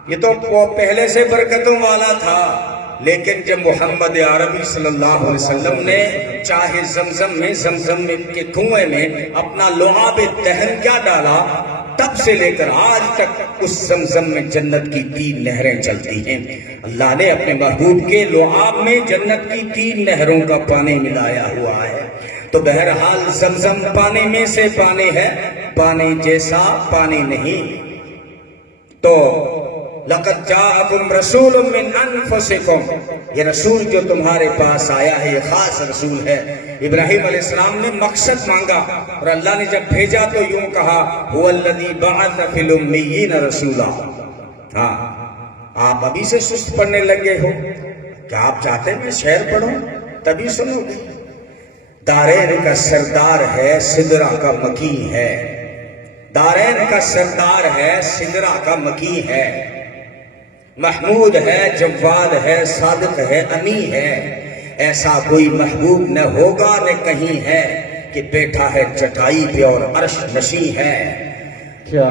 یہ تو پہلے سے برکتوں والا تھا، لیکن جب محمد عربی صلی اللہ علیہ وسلم نے چاہے زمزم کے کنویں میں اپنا لعاب دہن کیا ڈالا، تب سے لے کر آج تک اس زمزم میں جنت کی 3 نہریں چلتی ہیں۔ اللہ نے اپنے محبوب کے لعاب میں جنت کی 3 نہروں کا پانی ملایا ہوا ہے۔ تو بہرحال زمزم پانی میں سے پانی ہے، پانی جیسا پانی نہیں۔ تو لَقَدْ جَاءَكُمْ رَسُولٌ مِّنْ أَنفُسِكُمْ، یہ رسول جو تمہارے پاس آیا ہے یہ خاص رسول ہے۔ ابراہیم علیہ السلام نے مقصد مانگا اور اللہ نے جب بھیجا تو یوں کہا هُوَ الَّذِي بَعَثَ فِي الْأُمِّيِّينَ رَسُولًا۔ ہاں، آپ ابھی سے سست پڑھنے لگے ہو، کیا آپ چاہتے ہیں میں شعر پڑھوں؟ تبھی سنو گے۔ دارین کا سردار ہے، سدرہ کا مکین ہے، دارین کا سردار ہے، سدرہ کا مکین ہے، محمود ہے، جواد ہے، صادق ہے، امی ہے، ایسا کوئی محبوب نہ ہوگا نہ کہیں ہے کہ بیٹھا ہے چٹائی پہ اور عرش نشیں ہے۔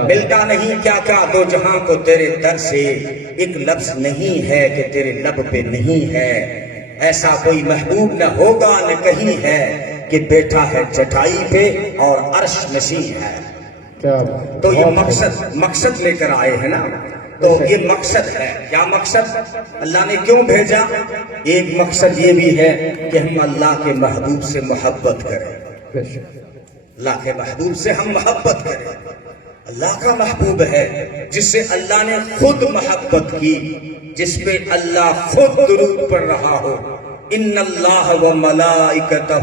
ملتا نہیں کیا کیا دو جہاں کو تیرے در سے، ایک لفظ نہیں ہے کہ تیرے لب پہ نہیں ہے، ایسا کوئی محبوب نہ ہوگا نہ کہیں ہے کہ بیٹھا ہے چٹائی پہ اور عرش نشیں ہے۔ تو یہ مقصد لے کر آئے ہیں نا، تو یہ مقصد ہے۔ کیا مقصد؟ اللہ نے کیوں بھیجا؟ ایک مقصد یہ بھی ہے کہ ہم اللہ کے محبوب سے محبت کریں، اللہ کے محبوب سے ہم محبت کریں۔ اللہ کا محبوب ہے جس سے اللہ نے خود محبت کی، جس پہ اللہ خود درود پڑھ رہا ہو۔ ان اللہ و ملائکتہ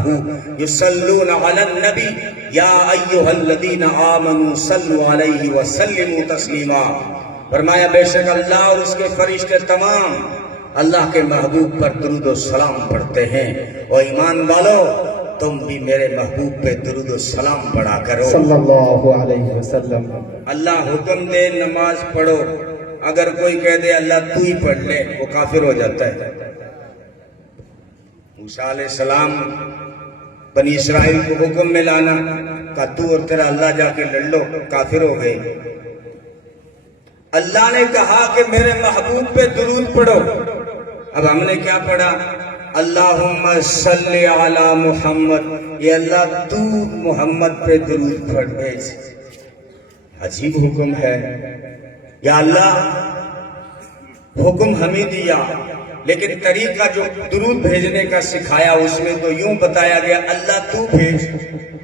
یصلون علی النبی یا ایھا الذین آمنوا صلوا علیہ وسلموا تسلیما۔ فرمایا بے شک اللہ اور اس کے فرشتے تمام اللہ کے محبوب پر درود و سلام پڑھتے ہیں، اور ایمان والو تم بھی میرے محبوب پہ درود و سلام پڑھا کرو صلی اللہ علیہ وسلم۔ اللہ حکم دے نماز پڑھو، اگر کوئی کہہ دے اللہ تو ہی پڑھ لے، وہ کافر ہو جاتا ہے۔ موسیٰ علیہ السلام بنی اسرائیل کو حکم میں لانا، کہا تو اور تیرا اللہ جا کے لڑ لو، کافر ہو گئے۔ اللہ نے کہا کہ میرے محبوب پہ درود پڑھو، اب ہم نے کیا پڑھا؟ اللہم صلی علی محمد، یہ اللہ تو محمد پہ درود پڑھ بھیج۔ عجیب حکم ہے، یا اللہ حکم ہمیں دیا، لیکن طریقہ جو درود بھیجنے کا سکھایا اس میں تو یوں بتایا گیا اللہ تو بھیج،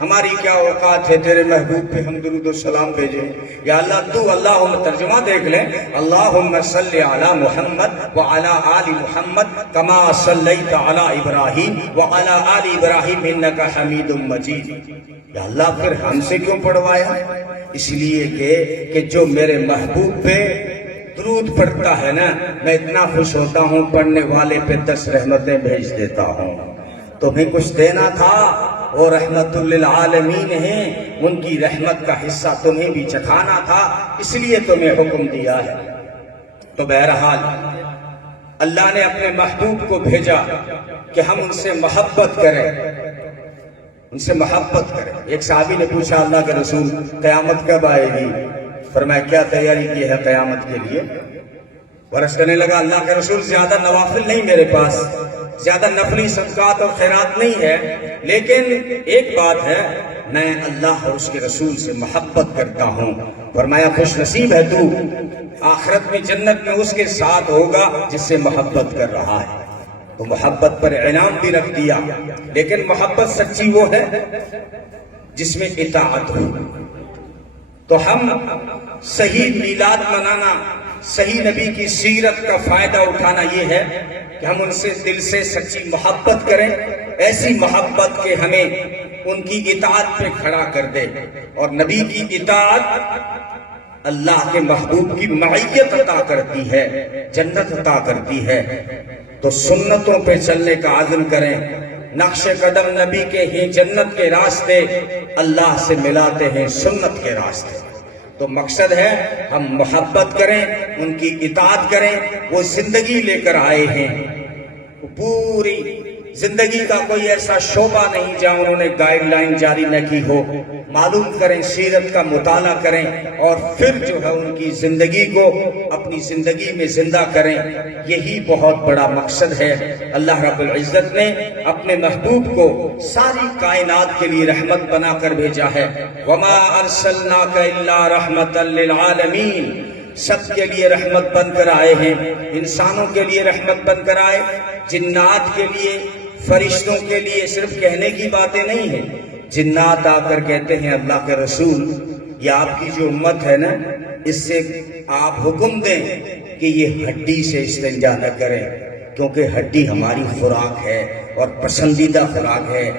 ہماری کیا اوقات ہے تیرے محبوب پہ ہم درود و سلام بھیجیں؟ یا اللہ تو، اللہم ترجمہ دیکھ لیں، اللہم صلی علی محمد وعلی آل محمد کما صلیت علی ابراہیم وعلی آل ابراہیم انک حمید مجید۔ یا اللہ پھر ہم سے کیوں پڑھوایا؟ اس لیے کہ جو میرے محبوب پہ درود پڑھتا ہے نا، میں اتنا خوش ہوتا ہوں، پڑھنے والے پہ 10 رحمتیں بھیج دیتا ہوں۔ تمہیں کچھ دینا تھا، وہ رحمت للعالمین ہیں، ان کی رحمت کا حصہ تمہیں بھی چکھانا تھا، اس لیے تمہیں حکم دیا ہے۔ تو بہرحال اللہ نے اپنے محبوب کو بھیجا کہ ہم ان سے محبت کریں، ان سے محبت کریں۔ ایک صحابی نے پوچھا اللہ کے رسول قیامت کب آئے گی؟ فرمایا کیا تیاری کی ہے قیامت کے لیے؟ ورث کرنے لگا اللہ کے رسول زیادہ نوافل نہیں میرے پاس، زیادہ نفلی صدقات اور خیرات نہیں ہے، لیکن ایک بات ہے، میں اللہ اور اس کے رسول سے محبت کرتا ہوں۔ فرمایا خوش نصیب ہے تو، آخرت میں جنت میں اس کے ساتھ ہوگا جس سے محبت کر رہا ہے۔ تو محبت پر انعام بھی رکھ دیا، لیکن محبت سچی وہ ہے جس میں اطاعت ہو۔ تو ہم صحیح میلاد منانا، صحیح نبی کی سیرت کا فائدہ اٹھانا یہ ہے کہ ہم ان سے دل سے سچی محبت کریں، ایسی محبت کہ ہمیں ان کی اطاعت پہ کھڑا کر دے، اور نبی کی اطاعت اللہ کے محبوب کی معیت عطا کرتی ہے، جنت عطا کرتی ہے۔ تو سنتوں پہ چلنے کا عزم کریں، نقش قدم نبی کے ہی جنت کے راستے اللہ سے ملاتے ہیں سنت کے راستے۔ تو مقصد ہے ہم محبت کریں، ان کی اطاعت کریں۔ وہ زندگی لے کر آئے ہیں، پوری زندگی کا کوئی ایسا شعبہ نہیں جہاں انہوں نے گائیڈ لائن جاری نہ کی ہو۔ معلوم کریں، سیرت کا مطالعہ کریں، اور پھر جو ہے ان کی زندگی کو اپنی زندگی میں زندہ کریں۔ یہی بہت بڑا مقصد ہے۔ اللہ رب العزت نے اپنے محبوب کو ساری کائنات کے لیے رحمت بنا کر بھیجا ہے۔ وَمَا أَرْسَلْنَاكَ إِلَّا رَحْمَةً لِّلْعَالَمِينَ، سب کے لیے رحمت بن کر آئے ہیں، انسانوں کے لیے رحمت بن کر آئے، جنات کے لیے، فرشتوں کے لیے۔ صرف کہنے کی باتیں نہیں ہیں، جنات آ کر کہتے ہیں اللہ کے رسول یہ آپ کی جو امت ہے نا، اس سے آپ حکم دیں کہ یہ ہڈی سے استنجا نہ کریں، کیونکہ ہڈی ہماری خوراک ہے اور پسندیدہ خوراک ہے۔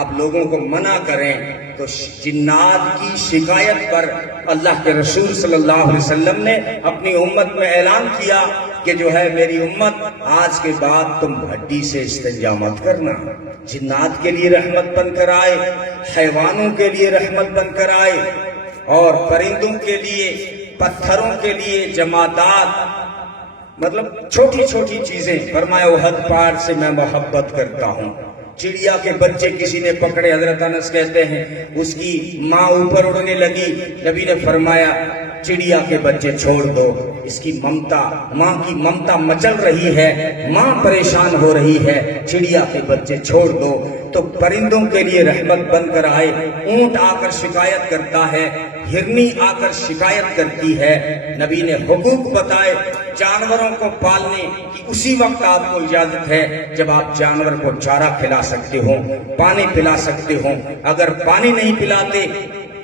آپ لوگوں کو منع کریں۔ تو جنات کی شکایت پر اللہ کے رسول صلی اللہ علیہ وسلم نے اپنی امت میں اعلان کیا کہ جو ہے میری امت آج کے بعد تم ہڈی سے استنجا مت کرنا۔ جنات کے لیے رحمت بن کر آئے، حیوانوں کے لیے رحمت بن کر آئے، اور پرندوں کے لیے، پتھروں کے لیے، جمادات، مطلب چھوٹی چھوٹی چیزیں۔ فرمایا احد پہاڑ سے میں محبت کرتا ہوں۔ چڑیا کے بچے کسی نے پکڑے، حضرت انس کہتے ہیں اس کی ماں اوپر اڑنے لگی، نبی نے فرمایا چڑیا کے بچے چھوڑ دو، اس کی ممتا، ماں کی ممتا مچل رہی ہے، ماں پریشان ہو رہی ہے، چڑیا کے بچے چھوڑ دو۔ تو پرندوں کے لیے رحمت بن کر آئے۔ اونٹ آ کر شکایت کرتا ہے، ہرنی آ کر شکایت کرتی ہے، نبی نے حقوق بتائے۔ جانوروں کو پالنے کی اسی وقت آپ کو اجازت ہے جب آپ جانور کو چارہ کھلا سکتے ہو، پانی پلا سکتے ہو۔ اگر پانی نہیں پلاتے،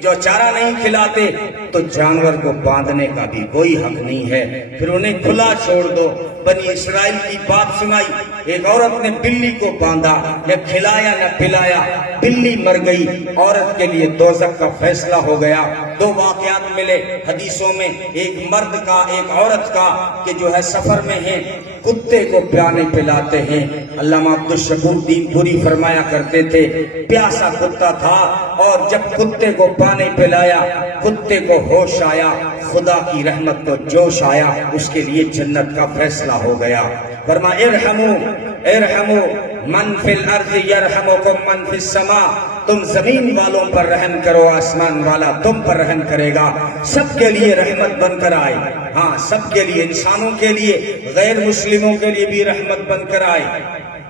جو چارہ نہیں کھلاتے، تو جانور کو باندھنے کا بھی کوئی حق نہیں ہے، پھر انہیں کھلا چھوڑ دو۔ بنی اسرائیل کی بات سنائی، ایک عورت نے بلی کو باندھا، نہ کھلایا نہ پلایا، بلی مر گئی، عورت کے لیے دوزخ کا فیصلہ ہو گیا۔ دو واقعات ملے حدیثوں میں، ایک مرد کا، ایک عورت کا، کہ جو ہے سفر میں ہیں، کتے کو پیانے پلاتے ہیں۔ علامہ عبدالشکور دین پوری فرمایا کرتے تھے، پیاسا کتا تھا، اور جب کتے کو پانی پلایا، کتے کو ہوش آیا، خدا کی رحمت کو جوش آیا، اس کے لیے جنت کا فیصلہ ہو گیا۔ فرمایا ارحمو ارحمو من فی الارض یرحمکم من فی السماء، تم زمین والوں پر رحم کرو، آسمان والا تم پر رحم کرے گا۔ سب کے لیے رحمت بن کر آئے، ہاں سب کے لیے، انسانوں کے لیے، غیر مسلموں کے لیے بھی رحمت بن کر آئے۔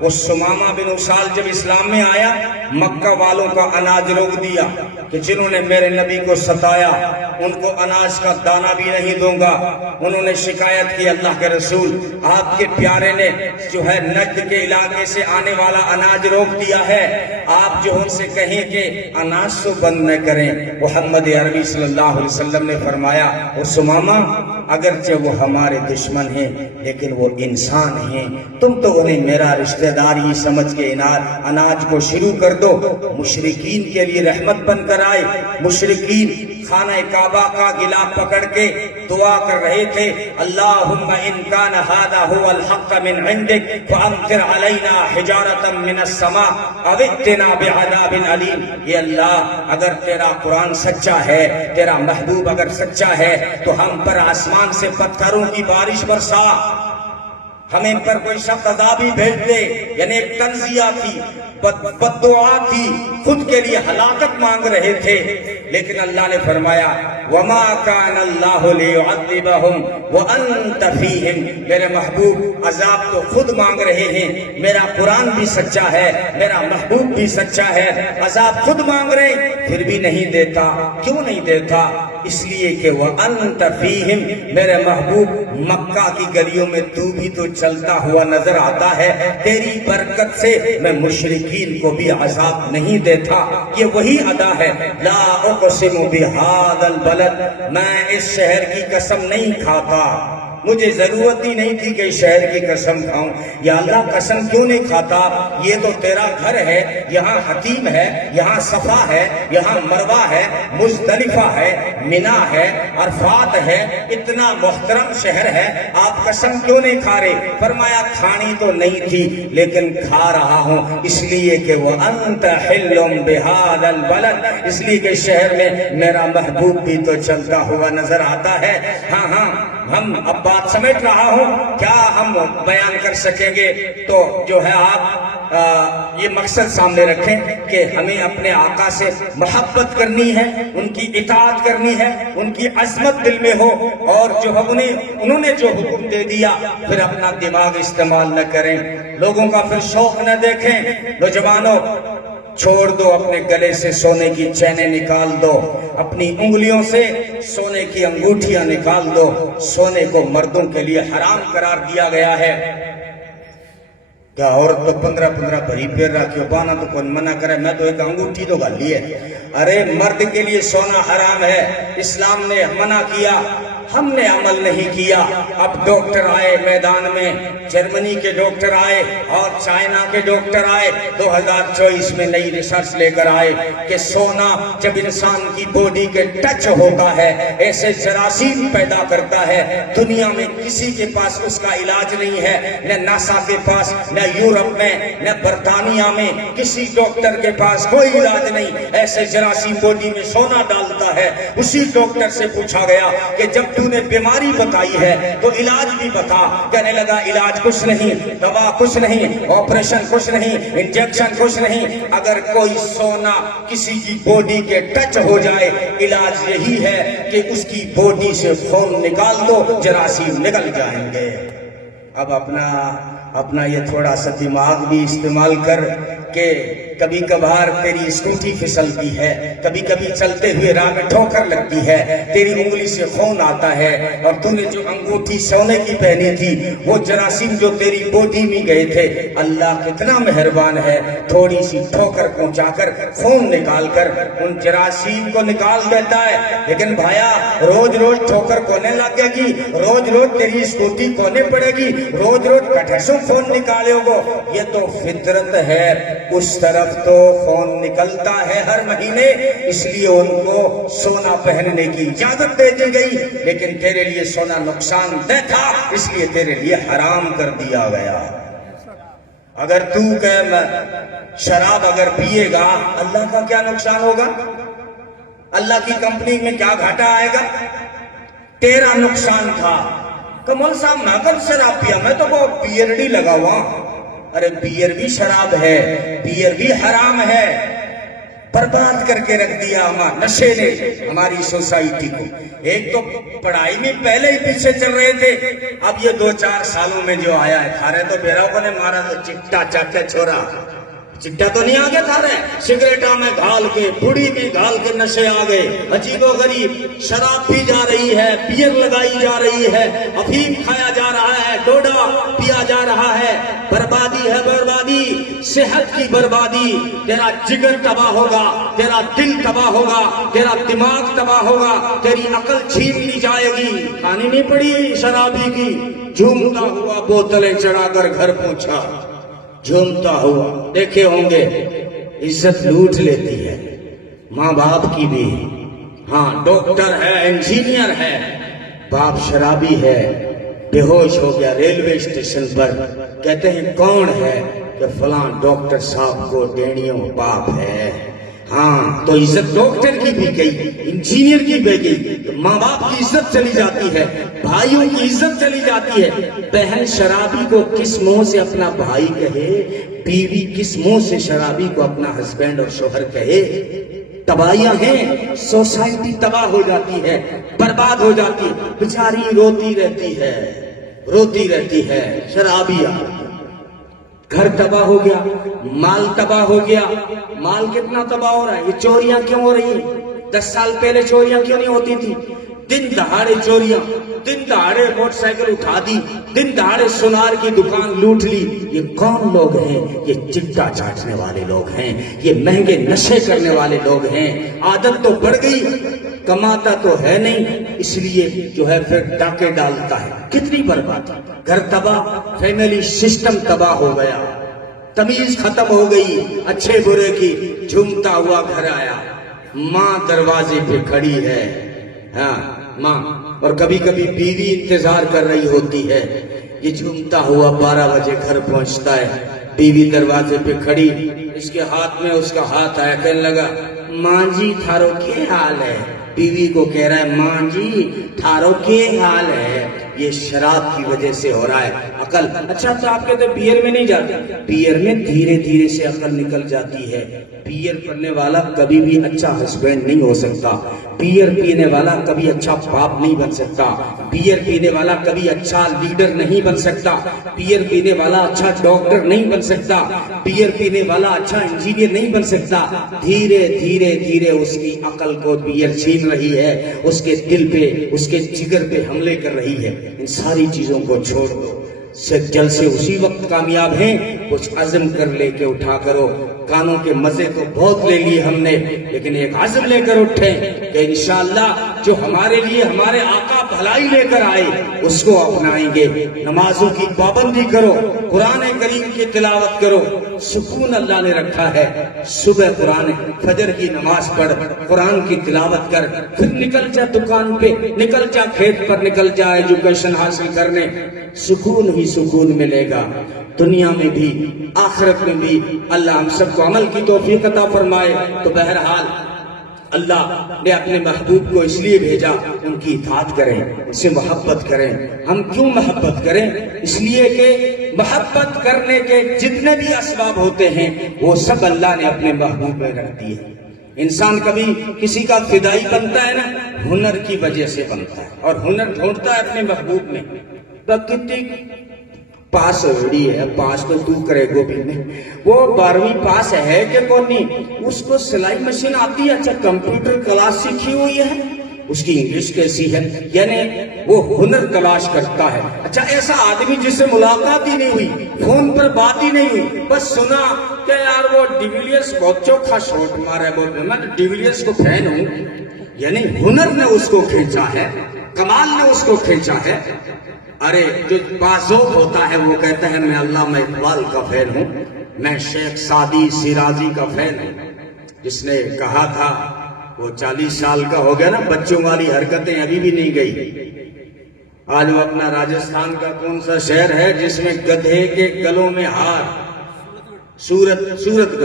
وہ سمامہ بن اسال جب اسلام میں آیا، مکہ والوں کا اناج روک دیا کہ جنہوں نے میرے نبی کو ستایا ان کو اناج کا دانہ بھی نہیں دوں گا۔ انہوں نے شکایت کی، اللہ کے رسول آپ کے پیارے نے جو ہے نجد کے علاقے سے آنے والا اناج روک دیا ہے، آپ جو ان سے کہیں کہ اناج تو بند نہ کریں۔ محمد عربی صلی اللہ علیہ وسلم نے فرمایا، وہ سمامہ اگرچہ وہ ہمارے دشمن ہیں لیکن وہ انسان ہیں، تم تو انہیں میرا رشتہ دار ہی سمجھ کے اناج کو شروع کر دو۔ مشرکین کے لیے رحمت بن کر آئے، مشرکین خانہ کعبہ کا گلا پکڑ کے دعا کر رہے تھے، اللہم ان کان ھذا ھو الحق من عندک فامطر علینا حجارۃ من السماء او ائتنا بعذاب علیم۔ یہ اللہ اگر تیرا قرآن سچا ہے، تیرا محبوب اگر سچا ہے تو ہم پر آسمان سے پتھروں کی بارش برسا، ہمیں پر کوئی شخص عذابی بھیج دے۔ یعنی ایک تنزیہ تھی، بددعا تھی، خود کے لیے ہلاکت مانگ رہے تھے، لیکن اللہ نے فرمایا وما کان اللہ لیعذبہم وانت فیہم۔ میرے محبوب عذاب تو خود مانگ رہے ہیں، میرا قرآن بھی سچا ہے، میرا محبوب بھی سچا ہے، عذاب خود مانگ رہے پھر بھی نہیں دیتا۔ کیوں نہیں دیتا؟ اس لیے کہ وانت فیہم، میرے محبوب مکہ کی گلیوں میں تو بھی تو چلتا ہوا نظر آتا ہے، تیری برکت سے میں مشرکین کو بھی عذاب نہیں دیتا۔ یہ وہی ادا ہے، لا اقسم بہذا البلد، میں اس شہر کی قسم نہیں کھاتا، مجھے ضرورت ہی نہیں تھی کہ اس شہر کی قسم کھاؤں۔ یا اللہ قسم کیوں نہیں کھاتا؟ یہ تو تیرا گھر ہے، یہاں حتیم ہے، یہاں صفا ہے، یہاں مروہ ہے، مزدلفہ ہے، منا ہے، عرفات ہے، اتنا محترم شہر ہے، آپ قسم کیوں نہیں کھا رہے؟ فرمایا کھانی تو نہیں تھی لیکن کھا رہا ہوں، اس لیے کہ وَأَنْتَ حِلٌّ بِهَذَا الْبَلَدِ، اس لیے کہ شہر میں میرا محبوب بھی تو چلتا ہوا نظر آتا ہے۔ ہاں ہم اب بات سمیٹ رہا ہوں، کیا ہم بیان کر سکیں گے؟ تو جو ہے آپ یہ مقصد سامنے رکھیں کہ ہمیں اپنے آقا سے محبت کرنی ہے، ان کی اطاعت کرنی ہے، ان کی عظمت دل میں ہو، اور جو انہوں نے جو حکم دے دیا پھر اپنا دماغ استعمال نہ کریں، لوگوں کا پھر شوق نہ دیکھیں۔ نوجوانوں چھوڑ دو اپنے گلے سے سونے کی چینیں نکال دو، اپنی انگلیوں سے سونے کی انگوٹھیاں نکال دو، سونے کو مردوں کے لیے حرام قرار دیا گیا ہے۔ کیا عورت تو 15 بھری پیر رکھیو بانا تو کون منع کرے، میں تو ایک انگوٹھی تو گل لی ہے۔ ارے مرد کے لیے سونا حرام ہے، اسلام نے منع کیا، ہم نے عمل نہیں کیا۔ اب ڈاکٹر آئے میدان میں، جرمنی کے ڈاکٹر آئے اور چائنا کے ڈاکٹر آئے، 2024 میں نئی ریسرچ لے کر آئے کہ سونا جب انسان کی باڈی کے ٹچ ہوتا ہے ایسے جراثیم پیدا کرتا ہے، دنیا میں کسی کے پاس اس کا علاج نہیں ہے، نہ ناسا کے پاس، نہ یورپ میں، نہ برطانیہ میں، کسی ڈاکٹر کے پاس کوئی علاج نہیں، ایسے جراثیم باڈی میں سونا ڈالتا ہے۔ اسی ڈاکٹر سے پوچھا گیا کہ جب تو نے بیماری بتائی ہے تو علاج بھی بتا، کہنے لگا علاج کچھ نہیں، دوا کچھ نہیں، آپریشن کچھ نہیں، انجیکشن کچھ نہیں، اگر کوئی سونا کسی کی باڈی کے ٹچ ہو جائے علاج یہی ہے کہ اس کی باڈی سے خون نکال دو، جراثیم نکل جائیں گے۔ اب اپنا یہ تھوڑا سا دماغ بھی استعمال کر کہ کبھی کبھار تیری اسکوٹی پھسلتی ہے، کبھی کبھی چلتے ہوئے راہ میں ٹھوکر لگتی ہے، تیری انگلی سے خون آتا ہے، اور تو نے جو انگوٹھی سونے کی پہنی تھی وہ جراثیم جو تیری باڈی میں گئے تھے، اللہ کتنا مہربان ہے، تھوڑی سی ٹھوکر پہنچا کر خون نکال کر ان جراثیم کو نکال دیتا ہے۔ لیکن بھایا روز روز ٹھوکر کونے لگے گی، روز روز تیری اسکوٹی کونے پڑے گی، روز روز کٹھسوں خون نکالے گو، یہ تو فطرت ہے، اس طرف تو خون نکلتا ہے ہر مہینے، اس لیے ان کو سونا پہننے کی اجازت دے دی گئی، لیکن تیرے لیے سونا نقصان دہ تھا اس لیے تیرے لیے حرام کر دیا گیا۔ اگر تو کہ شراب اگر پیے گا اللہ کا کیا نقصان ہوگا؟ اللہ کی کمپنی میں کیا گھاٹا آئے گا؟ تیرا نقصان تھا۔ کمل صاحب نہ کر شراب پیا، میں تو وہ بیئرڈی لگا ہوا۔ ارے بیئر بھی شراب ہے، بیئر بھی حرام ہے، برباد کر کے رکھ دیا نشے نے ہماری سوسائٹی کو۔ ایک تو پڑھائی میں پہلے ہی پیچھے چل رہے تھے، اب یہ 2-4 سالوں میں جو آیا ہے، کھا رہے تو بیراؤں نے مارا تو چٹا چاٹے چھوڑا، چٹا تو نہیں آگے کھا رہے، سگریٹا میں گھال کے، بڑی میں گھال کے نشے آگے، عجیب و غریب شراب پی جا رہی ہے، بیئر لگائی جا رہی ہے، افیم کھایا جا رہا ہے، ڈوڈا پیا جا رہا ہے، بربادی ہے بربادی، صحت کی بربادی، تیرا جگر تباہ ہوگا، تیرا دل تباہ ہوگا، تیرا دماغ تباہ ہوگا، تیری عقل چھین لی جائے گی۔ کھانی نہیں پڑی شرابی کی، جھومتا ہوا بوتلیں چڑھا کر گھر پہنچا، جھومتا ہوا، دیکھے ہوں گے عزت لوٹ لیتی ہے، ماں باپ کی بھی، ہاں ڈاکٹر ہے, انجینئر ہے, باپ شرابی ہے, بے ہوش ہو گیا ریلوے اسٹیشن پر. کہتے ہیں کون ہے؟ کہ فلاں ڈاکٹر صاحب کو ڈینیوں باپ ہے. ہاں تو عزت ڈاکٹر کی بھی گئی, انجینئر کی بھی گئی, ماں باپ کی عزت چلی جاتی ہے, بھائیوں کی عزت چلی جاتی ہے. بہن شرابی کو کس منہ سے اپنا بھائی کہے, بیوی کس منہ سے شرابی کو اپنا ہسبینڈ اور شوہر کہے. تباہیاں ہیں, سوسائٹی تباہ ہو جاتی ہے, برباد ہو جاتی ہے, بیچاری روتی رہتی ہے. شرابیہ, گھر تباہ ہو گیا, مال تباہ ہو گیا. مال کتنا تباہ ہو رہا ہے؟ یہ چوریاں کیوں ہو رہی ہیں؟ 10 سال پہلے چوریاں کیوں نہیں ہوتی تھی؟ دن دہاڑے چوریاں, دن دہاڑے موٹر سائیکل اٹھا دی, دن دہاڑے سونار کی دکان لوٹ لی. یہ کون لوگ ہیں؟ یہ چٹا چاٹنے والے لوگ ہیں, یہ مہنگے نشے کرنے والے لوگ ہیں. عادت تو بڑھ گئی, کماتا تو ہے نہیں, اس لیے جو ہے پھر ڈاکے ڈالتا ہے. کتنی بربادی, گھر تباہ, فیملی سسٹم تباہ ہو گیا, تمیز ختم ہو گئی اچھے برے کی. جھومتا ہوا گھر آیا, ماں دروازے پہ کھڑی ہے, ہاں ماں, اور کبھی کبھی بیوی انتظار کر رہی ہوتی ہے. یہ جھومتا ہوا 12 بجے گھر پہنچتا ہے, بیوی دروازے پہ کھڑی, اس کے ہاتھ میں اس کا ہاتھ آیا, کہنے لگا ماں جی تھارو کیا حال ہے. بیوی کو کہہ رہا ہے ماں جی تھارو کیا حال ہے. یہ شراب کی وجہ سے ہو رہا ہے. عقل, اچھا تو آپ کہتے بیئر میں نہیں جاتے, بیئر میں دھیرے دھیرے سے عقل نکل جاتی ہے. بیئر کرنے والا کبھی بھی اچھا ہسبینڈ نہیں ہو سکتا, بیئر پینے والا کبھی اچھا باپ نہیں بن سکتا, بیئر پینے والا کبھی اچھا لیڈر نہیں بن سکتا, بیئر پینے والا اچھا ڈاکٹر نہیں بن سکتا, بیئر پینے والا اچھا انجینئر نہیں بن سکتا. دھیرے دھیرے دھیرے اس کی عقل کو بیئر چھین رہی ہے, اس کے دل پہ, اس کے جگر پہ حملے کر رہی ہے. ان ساری چیزوں کو چھوڑ دو, جل سے اسی وقت کامیاب ہیں. کچھ عزم کر لے کے اٹھا کرو. کانوں کے مزے تو بہت لے لیے ہم نے, لیکن ایک عزم لے کر اٹھیں کہ انشاءاللہ جو ہمارے لیے ہمارے آقا بھلائی لے کر آئے اس کو اپنائیں گے. نمازوں کی پابندی کرو, قرآن کریم کی تلاوت کرو. سکون اللہ نے رکھا ہے. صبح قرآن فجر کی نماز پڑھ, قرآن کی تلاوت کر, پھر نکل جا دکان پہ, نکل جا کھیت پر, نکل جا ایجوکیشن حاصل کرنے. سکون ہی سکون ملے گا, دنیا میں بھی آخرت میں بھی. اللہ ہم سب کو عمل کی توفیق عطا فرمائے. تو بہرحال اللہ نے اپنے محبوب کو اس لیے بھیجا, ان کی اطاعت کریں, ان سے محبت کریں. ہم کیوں محبت کریں؟ اس لیے کہ محبت کرنے کے جتنے بھی اسباب ہوتے ہیں وہ سب اللہ نے اپنے محبوب میں رکھ دیے. انسان کبھی کسی کا فدائی بنتا ہے نا, ہنر کی وجہ سے بنتا ہے, اور ہنر ڈھونڈتا ہے اپنے محبوب میں. کتنی پاس ہوڑی ہے, پاس تو کرے گو بھی نہیں, وہ 12ویں پاس ہے کہ کون نہیں, اس کو سلائی مشین آتی ہے, اچھا کمپیوٹر کلاس سیکھی ہوئی ہے, اس کی انگلش کیسی ہے, یعنی وہ ہنر تلاش کرتا ہے. اچھا ایسا آدمی جس سے ملاقات ہی نہیں ہوئی, فون پر بات ہی نہیں ہوئی, بس سنا کہ یار وہ ڈیویلیئرز بہت چوکھا شاٹ مارا ہے, بہت میں ڈیویلیئرز کو فین ہوں, یعنی ہنر نے اس کو کھینچا ہے, کمال نے اس کو کھینچا ہے. ارے جو بازوق ہوتا ہے وہ کہتا ہے میں علامہ اقبال کا فین ہوں, میں شیخ سعدی شیرازی کا فین ہوں. جس نے کہا تھا وہ 40 سال کا ہو گیا نا, بچوں والی حرکتیں ابھی بھی نہیں گئی. آج وہ اپنا راجستھان کا کون سا شہر ہے جس میں گدھے کے گلوں میں ہار, سورت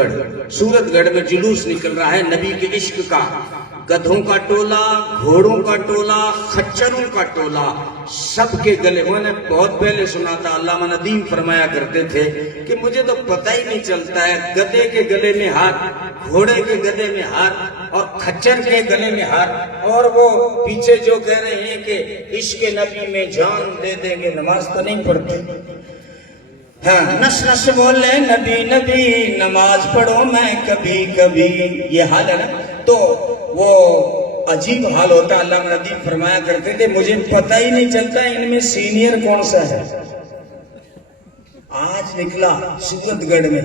گڑھ میں جلوس نکل رہا ہے نبی کے عشق کا. گدھوں کا ٹولہ, گھوڑوں کا ٹولہ, خچروں کا ٹولہ, سب کے گلے. میں نے بہت پہلے سنا تھا, علامہ ندیم فرمایا کرتے تھے کہ مجھے تو پتہ ہی نہیں چلتا ہے, گدھے کے گلے میں ہار, گھوڑے کے گلے میں ہار, اور خچر کے گلے میں ہار, اور وہ پیچھے جو کہہ رہے ہیں کہ عشق نبی میں جان دے دیں گے, نماز تو نہیں پڑھتے. ہاں نش نش بولے نبی نبی, نماز پڑھو میں کبھی کبھی, یہ حال ہے نا. تو وہ عجیب حال ہوتا ہے. علامہ ندیم فرمایا کرتے تھے مجھے پتہ ہی نہیں چلتا ان میں سینئر کون سا ہے. آج نکلا سورت گڑھ میں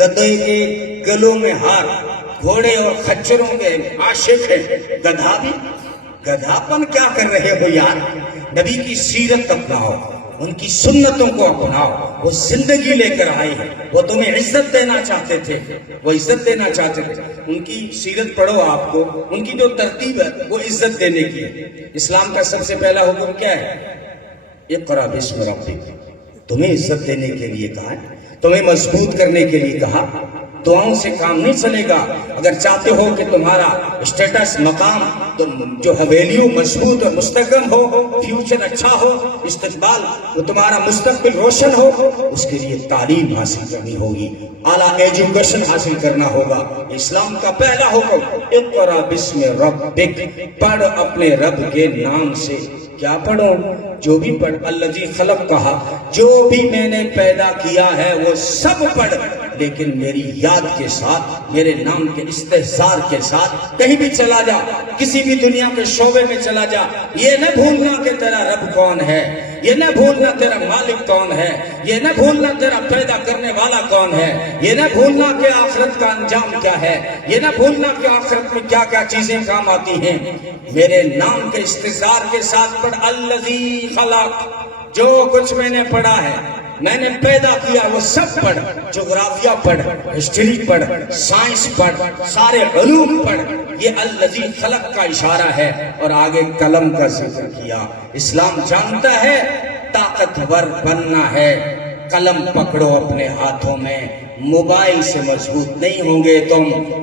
گدھے کے گلوں میں ہار, گھوڑے اور خچروں کے عاشق ہیں. گدھا بھی, گدھا پن کیا کر رہے ہو یار, نبی کی سیرت اپناؤ, ان کی سنتوں کو اپناؤ. وہ زندگی لے کر آئے ہیں, وہ تمہیں عزت دینا چاہتے تھے, وہ عزت دینا چاہتے تھے. ان کی سیرت پڑھو, آپ کو ان کی جو ترتیب ہے وہ عزت دینے کی ہے. اسلام کا سب سے پہلا حکم کیا ہے؟ اقرأ باسم ربک. تمہیں عزت دینے کے لیے کہا ہے, تمہیں مضبوط کرنے کے لیے کہا. دعاؤں سے کام نہیں چلے گا. اگر چاہتے ہو کہ تمہارا اسٹیٹس, مقام, جو حویلیوں مضبوط اور مستحکم ہو, فیوچر اچھا ہو, استقبال, وہ تمہارا مستقبل روشن ہو, اس کے لیے تعلیم حاصل کرنی ہوگی, اعلیٰ ایجوکیشن حاصل کرنا ہوگا. اسلام کا پہلا حکم اقرأ باسم ربک. پڑھ اپنے رب کے نام سے. کیا پڑھو؟ جو بھی پڑھ. الذی خلق کہا, جو بھی میں نے پیدا کیا ہے وہ سب پڑھ, لیکن میری یاد کے ساتھ, میرے نام کے استحضار کے ساتھ. کہیں بھی چلا جا, کسی بھی دنیا کے شعبے میں چلا جا, یہ نہ بھولنا کہ تیرا رب کون ہے, یہ نہ بھولنا تیرا مالک کون ہے, یہ نہ بھولنا تیرا پیدا کرنے والا کون ہے, یہ نہ بھولنا کہ آخرت کا انجام کیا ہے, یہ نہ بھولنا کہ آخرت میں کیا کیا چیزیں کام آتی ہیں. میرے نام کے استحضار کے ساتھ پڑھ. الذی خلق, جو کچھ میں نے پڑھا ہے, میں نے پیدا کیا, وہ سب پڑھ. جغرافیہ پڑھ, ہسٹری پڑھ, سائنس پڑھ, سارے علوم پڑھ. یہ الذی خلق کا اشارہ ہے. اور آگے قلم کا ذکر کیا. اسلام جانتا ہے طاقتور بننا ہے, قلم پکڑو اپنے ہاتھوں میں. موبائل سے مضبوط نہیں ہوں گے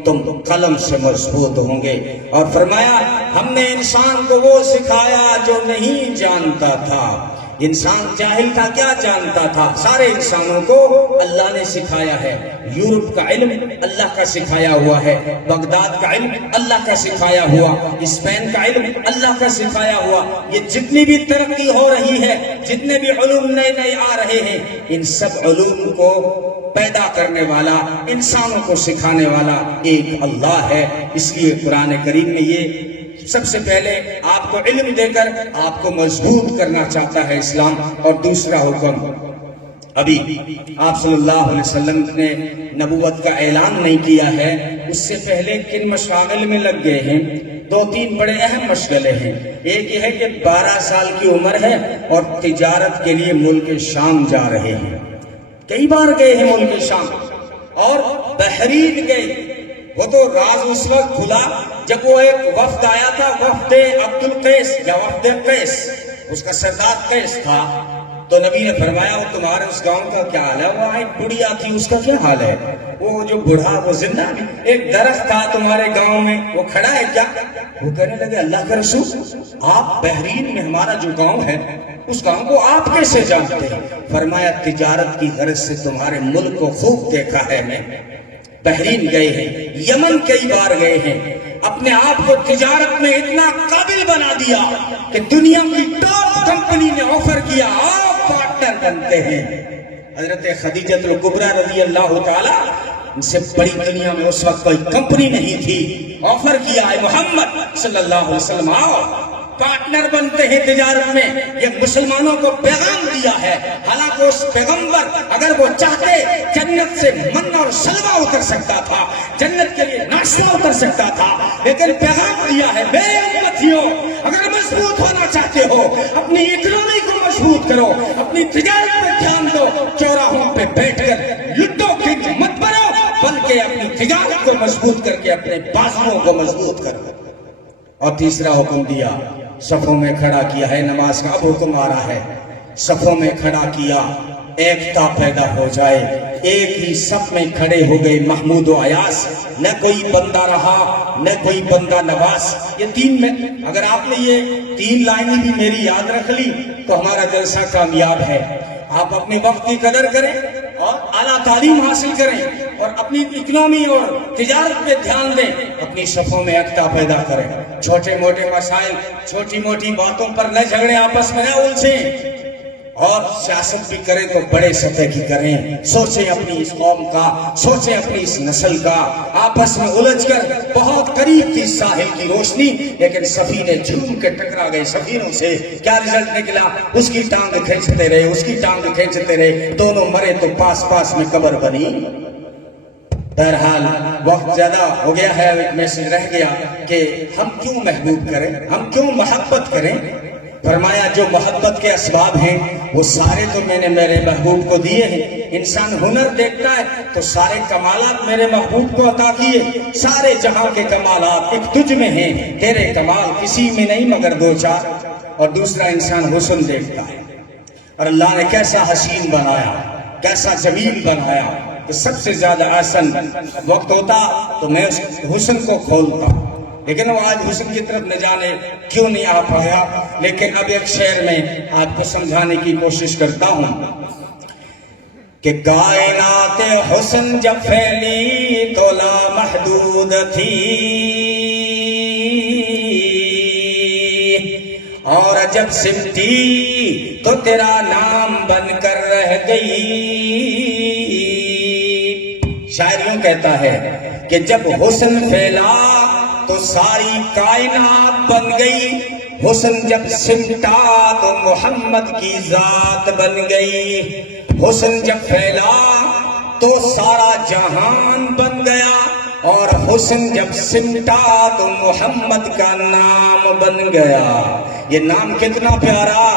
تم قلم سے مضبوط ہوں گے. اور فرمایا ہم نے انسان کو وہ سکھایا جو نہیں جانتا تھا. انسان جاہل تھا, کیا جانتا تھا؟ سارے انسانوں کو اللہ نے سکھایا ہے. یورپ کا علم اللہ کا سکھایا ہوا ہے, بغداد کا علم اللہ کا سکھایا ہوا, اسپین کا علم اللہ کا سکھایا ہوا. یہ جتنی بھی ترقی ہو رہی ہے, جتنے بھی علوم نئے نئے آ رہے ہیں, ان سب علوم کو پیدا کرنے والا, انسانوں کو سکھانے والا ایک اللہ ہے. اس لیے قرآن کریم میں یہ سب سے پہلے آپ کو علم دے کر آپ کو مضبوط کرنا چاہتا ہے اسلام. اور دوسرا حکم, ابھی آپ صلی اللہ علیہ وسلم نے نبوت کا اعلان نہیں کیا ہے, اس سے پہلے کن مشاغل میں لگ گئے ہیں؟ 2-3 بڑے اہم مشغلے ہیں. ایک یہ ہے کہ 12 سال کی عمر ہے اور تجارت کے لیے ملک شام جا رہے ہیں. کئی بار گئے ہیں ملک شام, اور بحرین گئے. وہ تو راز اس وقت کھلا جب وہ ایک وفد آیا تھا, وفد عبد القیس یا وفد قیس, اس کا سردار قیس تھا. تو نبی نے فرمایا وہ تمہارے اس گاؤں کا کیا حال ہے؟ وہ ایک بڑھیا تھی, اس کا کیا حال ہے؟ وہ جو بڑھا وہ زندہ ہے. ایک درخت تھا تمہارے گاؤں میں, وہ کھڑا ہے کیا؟ وہ کہنے لگے اللہ کا رسول, آپ بحرین میں ہمارا جو گاؤں ہے اس گاؤں کو آپ کیسے جانتے ہیں؟ فرمایا تجارت کی غرض سے تمہارے ملک کو خوب دیکھا ہے میں. بحرین گئے ہیں, یمن کئی بار گئے ہیں, اپنے آپ کو تجارت میں اتنا قابل بنا دیا کہ دنیا کی ٹاپ کمپنی نے آفر کیا آپ پارٹنر بنتے ہیں. حضرت خدیجہ الکبریٰ رضی اللہ تعالی, ان سے بڑی دنیا میں اس وقت کوئی کمپنی نہیں تھی, آفر کیا ہے محمد صلی اللہ علیہ وسلم آؤ پارٹنر بنتے ہیں تجارت میں. یہ مسلمانوں کو پیغام دیا ہے. حالانکہ اس پیغمبر اگر وہ چاہتے جنت سے من اور سلوہ اتر سکتا تھا, جنت کے لیے ناشتہ اتر سکتا تھا, لیکن پیغام دیا ہے میرے امتیوں, اگر مضبوط ہونا چاہتے ہو اپنی اکنامی کو مضبوط کرو, اپنی تجارت پر دھیان دو, چوراہوں پہ بیٹھ کر لڈو کنگ مت بنو, بلکہ اپنی تجارت کو مضبوط کر کے اپنے بازوؤں کو مضبوط کرو. اور تیسرا حکم دیا, صفوں میں کھڑا کیا ہے. نماز کا اب حکم آ رہا ہے, صفوں میں کھڑا کیا, ایکتا پیدا ہو جائے. ایک ہی صف میں کھڑے ہو گئے محمود و ایاز, نہ کوئی بندہ رہا نہ کوئی بندہ نواز. یہ 3 میں اگر آپ نے یہ 3 لائنیں بھی میری یاد رکھ لی تو ہمارا جلسہ کامیاب ہے. آپ اپنے وقت کی قدر کریں اور اعلیٰ تعلیم حاصل کریں اور اپنی اکنامی اور تجارت پہ دھیان دیں, اپنی صفوں میں ایکتا پیدا کریں. چھوٹے موٹے مسائل, چھوٹی موٹی باتوں پر نہ جھگڑیں, آپس میں نہ الجھیں, اور سیاست بھی کریں تو بڑے سطح کی کریں. سوچیں اپنی اس قوم کا, سوچیں اپنی اس نسل کا. آپس میں الجھ کر بہت قریب تھی ساحل کی روشنی, لیکن سفینے جھوم کے ٹکرا گئے سفینوں سے. کیا رزلٹ نکلا؟ اس کی ٹانگ کھینچتے رہے, اس کی ٹانگ کھینچتے رہے, دونوں مرے تو پاس پاس میں قبر بنی. بہرحال وقت زیادہ ہو گیا ہے, ایک میسج رہ گیا کہ ہم کیوں محبوب کریں, ہم کیوں محبت کریں. فرمایا جو محبت کے اسباب ہیں وہ سارے تو میں نے میرے محبوب کو دیے ہیں. انسان ہنر دیکھتا ہے تو سارے کمالات میرے محبوب کو عطا کیے. سارے جہاں کے کمالات ایک تجھ میں ہیں، تیرے کمال کسی میں نہیں مگر دو چار. اور دوسرا انسان حسن دیکھتا ہے، اور اللہ نے کیسا حسین بنایا، کیسا جمیل بنایا کہ سب سے زیادہ احسن وقت ہوتا تو میں اس حسن کو کھولتا. لیکن وہ آج حسن کی طرف نہ جانے کیوں نہیں آ پایا. لیکن اب ایک شعر میں آپ کو سمجھانے کی کوشش کرتا ہوں کہ کائنات حسن جب پھیلی تو لامحدود تھی، اور جب سمٹی تو تیرا نام بن کر رہ گئی. شاعر یوں کہتا ہے کہ جب حسن پھیلا تو ساری کائنات بن گئی، حسن جب سمٹا تو محمد کی ذات بن گئی. حسن جب پھیلا تو سارا جہان بن گیا، اور حسن جب سمٹا تو محمد کا نام بن گیا. یہ نام کتنا پیارا.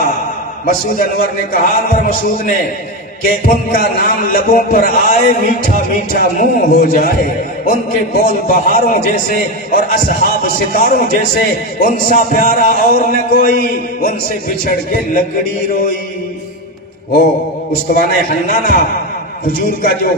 مسعود انور نے کہا، انور مسعود نے، کہ ان کا نام لبوں پر آئے میٹھا میٹھا منہ ہو جائے. ان کے بول بہاروں جیسے اور اصحاب ستاروں جیسے، ان سا پیارا اور نہ کوئی، ان سے بچھڑ کے لکڑی روئی. وہ استوانہ حنانہ کھجور کا جو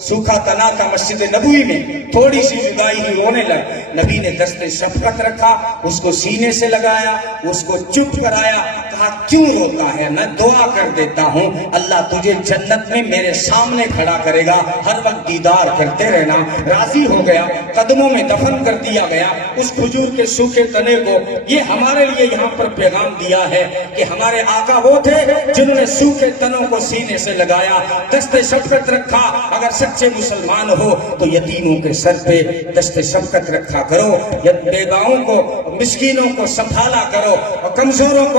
سوکھا تنا تھا مسجد نبوی میں، تھوڑی سی جدائی ہی رونے لگ. نبی نے دست شفقت رکھا، اس کو سینے سے لگایا، اس کو چپ کرایا. کہا کیوں روتا ہے؟ میں دعا کر دیتا ہوں اللہ تجھے جنت میں میرے سامنے کھڑا کرے گا، ہر وقت دیدار کرتے رہنا. راضی ہو گیا، قدموں میں دفن کر دیا گیا اس کھجور کے سوکھے تنے کو. یہ ہمارے لیے یہاں پر پیغام دیا ہے کہ ہمارے آقا وہ تھے جنہوں نے سوکھے تنوں کو سینے سے لگایا، دست شفقت رکھا. اگر سچے مسلمان ہو تو یتیموں کے سر پہ دست شفقت رکھا کرو، بیواؤں کو، مسکینوں کو سنبھالا کرو، اور کمزوروں کو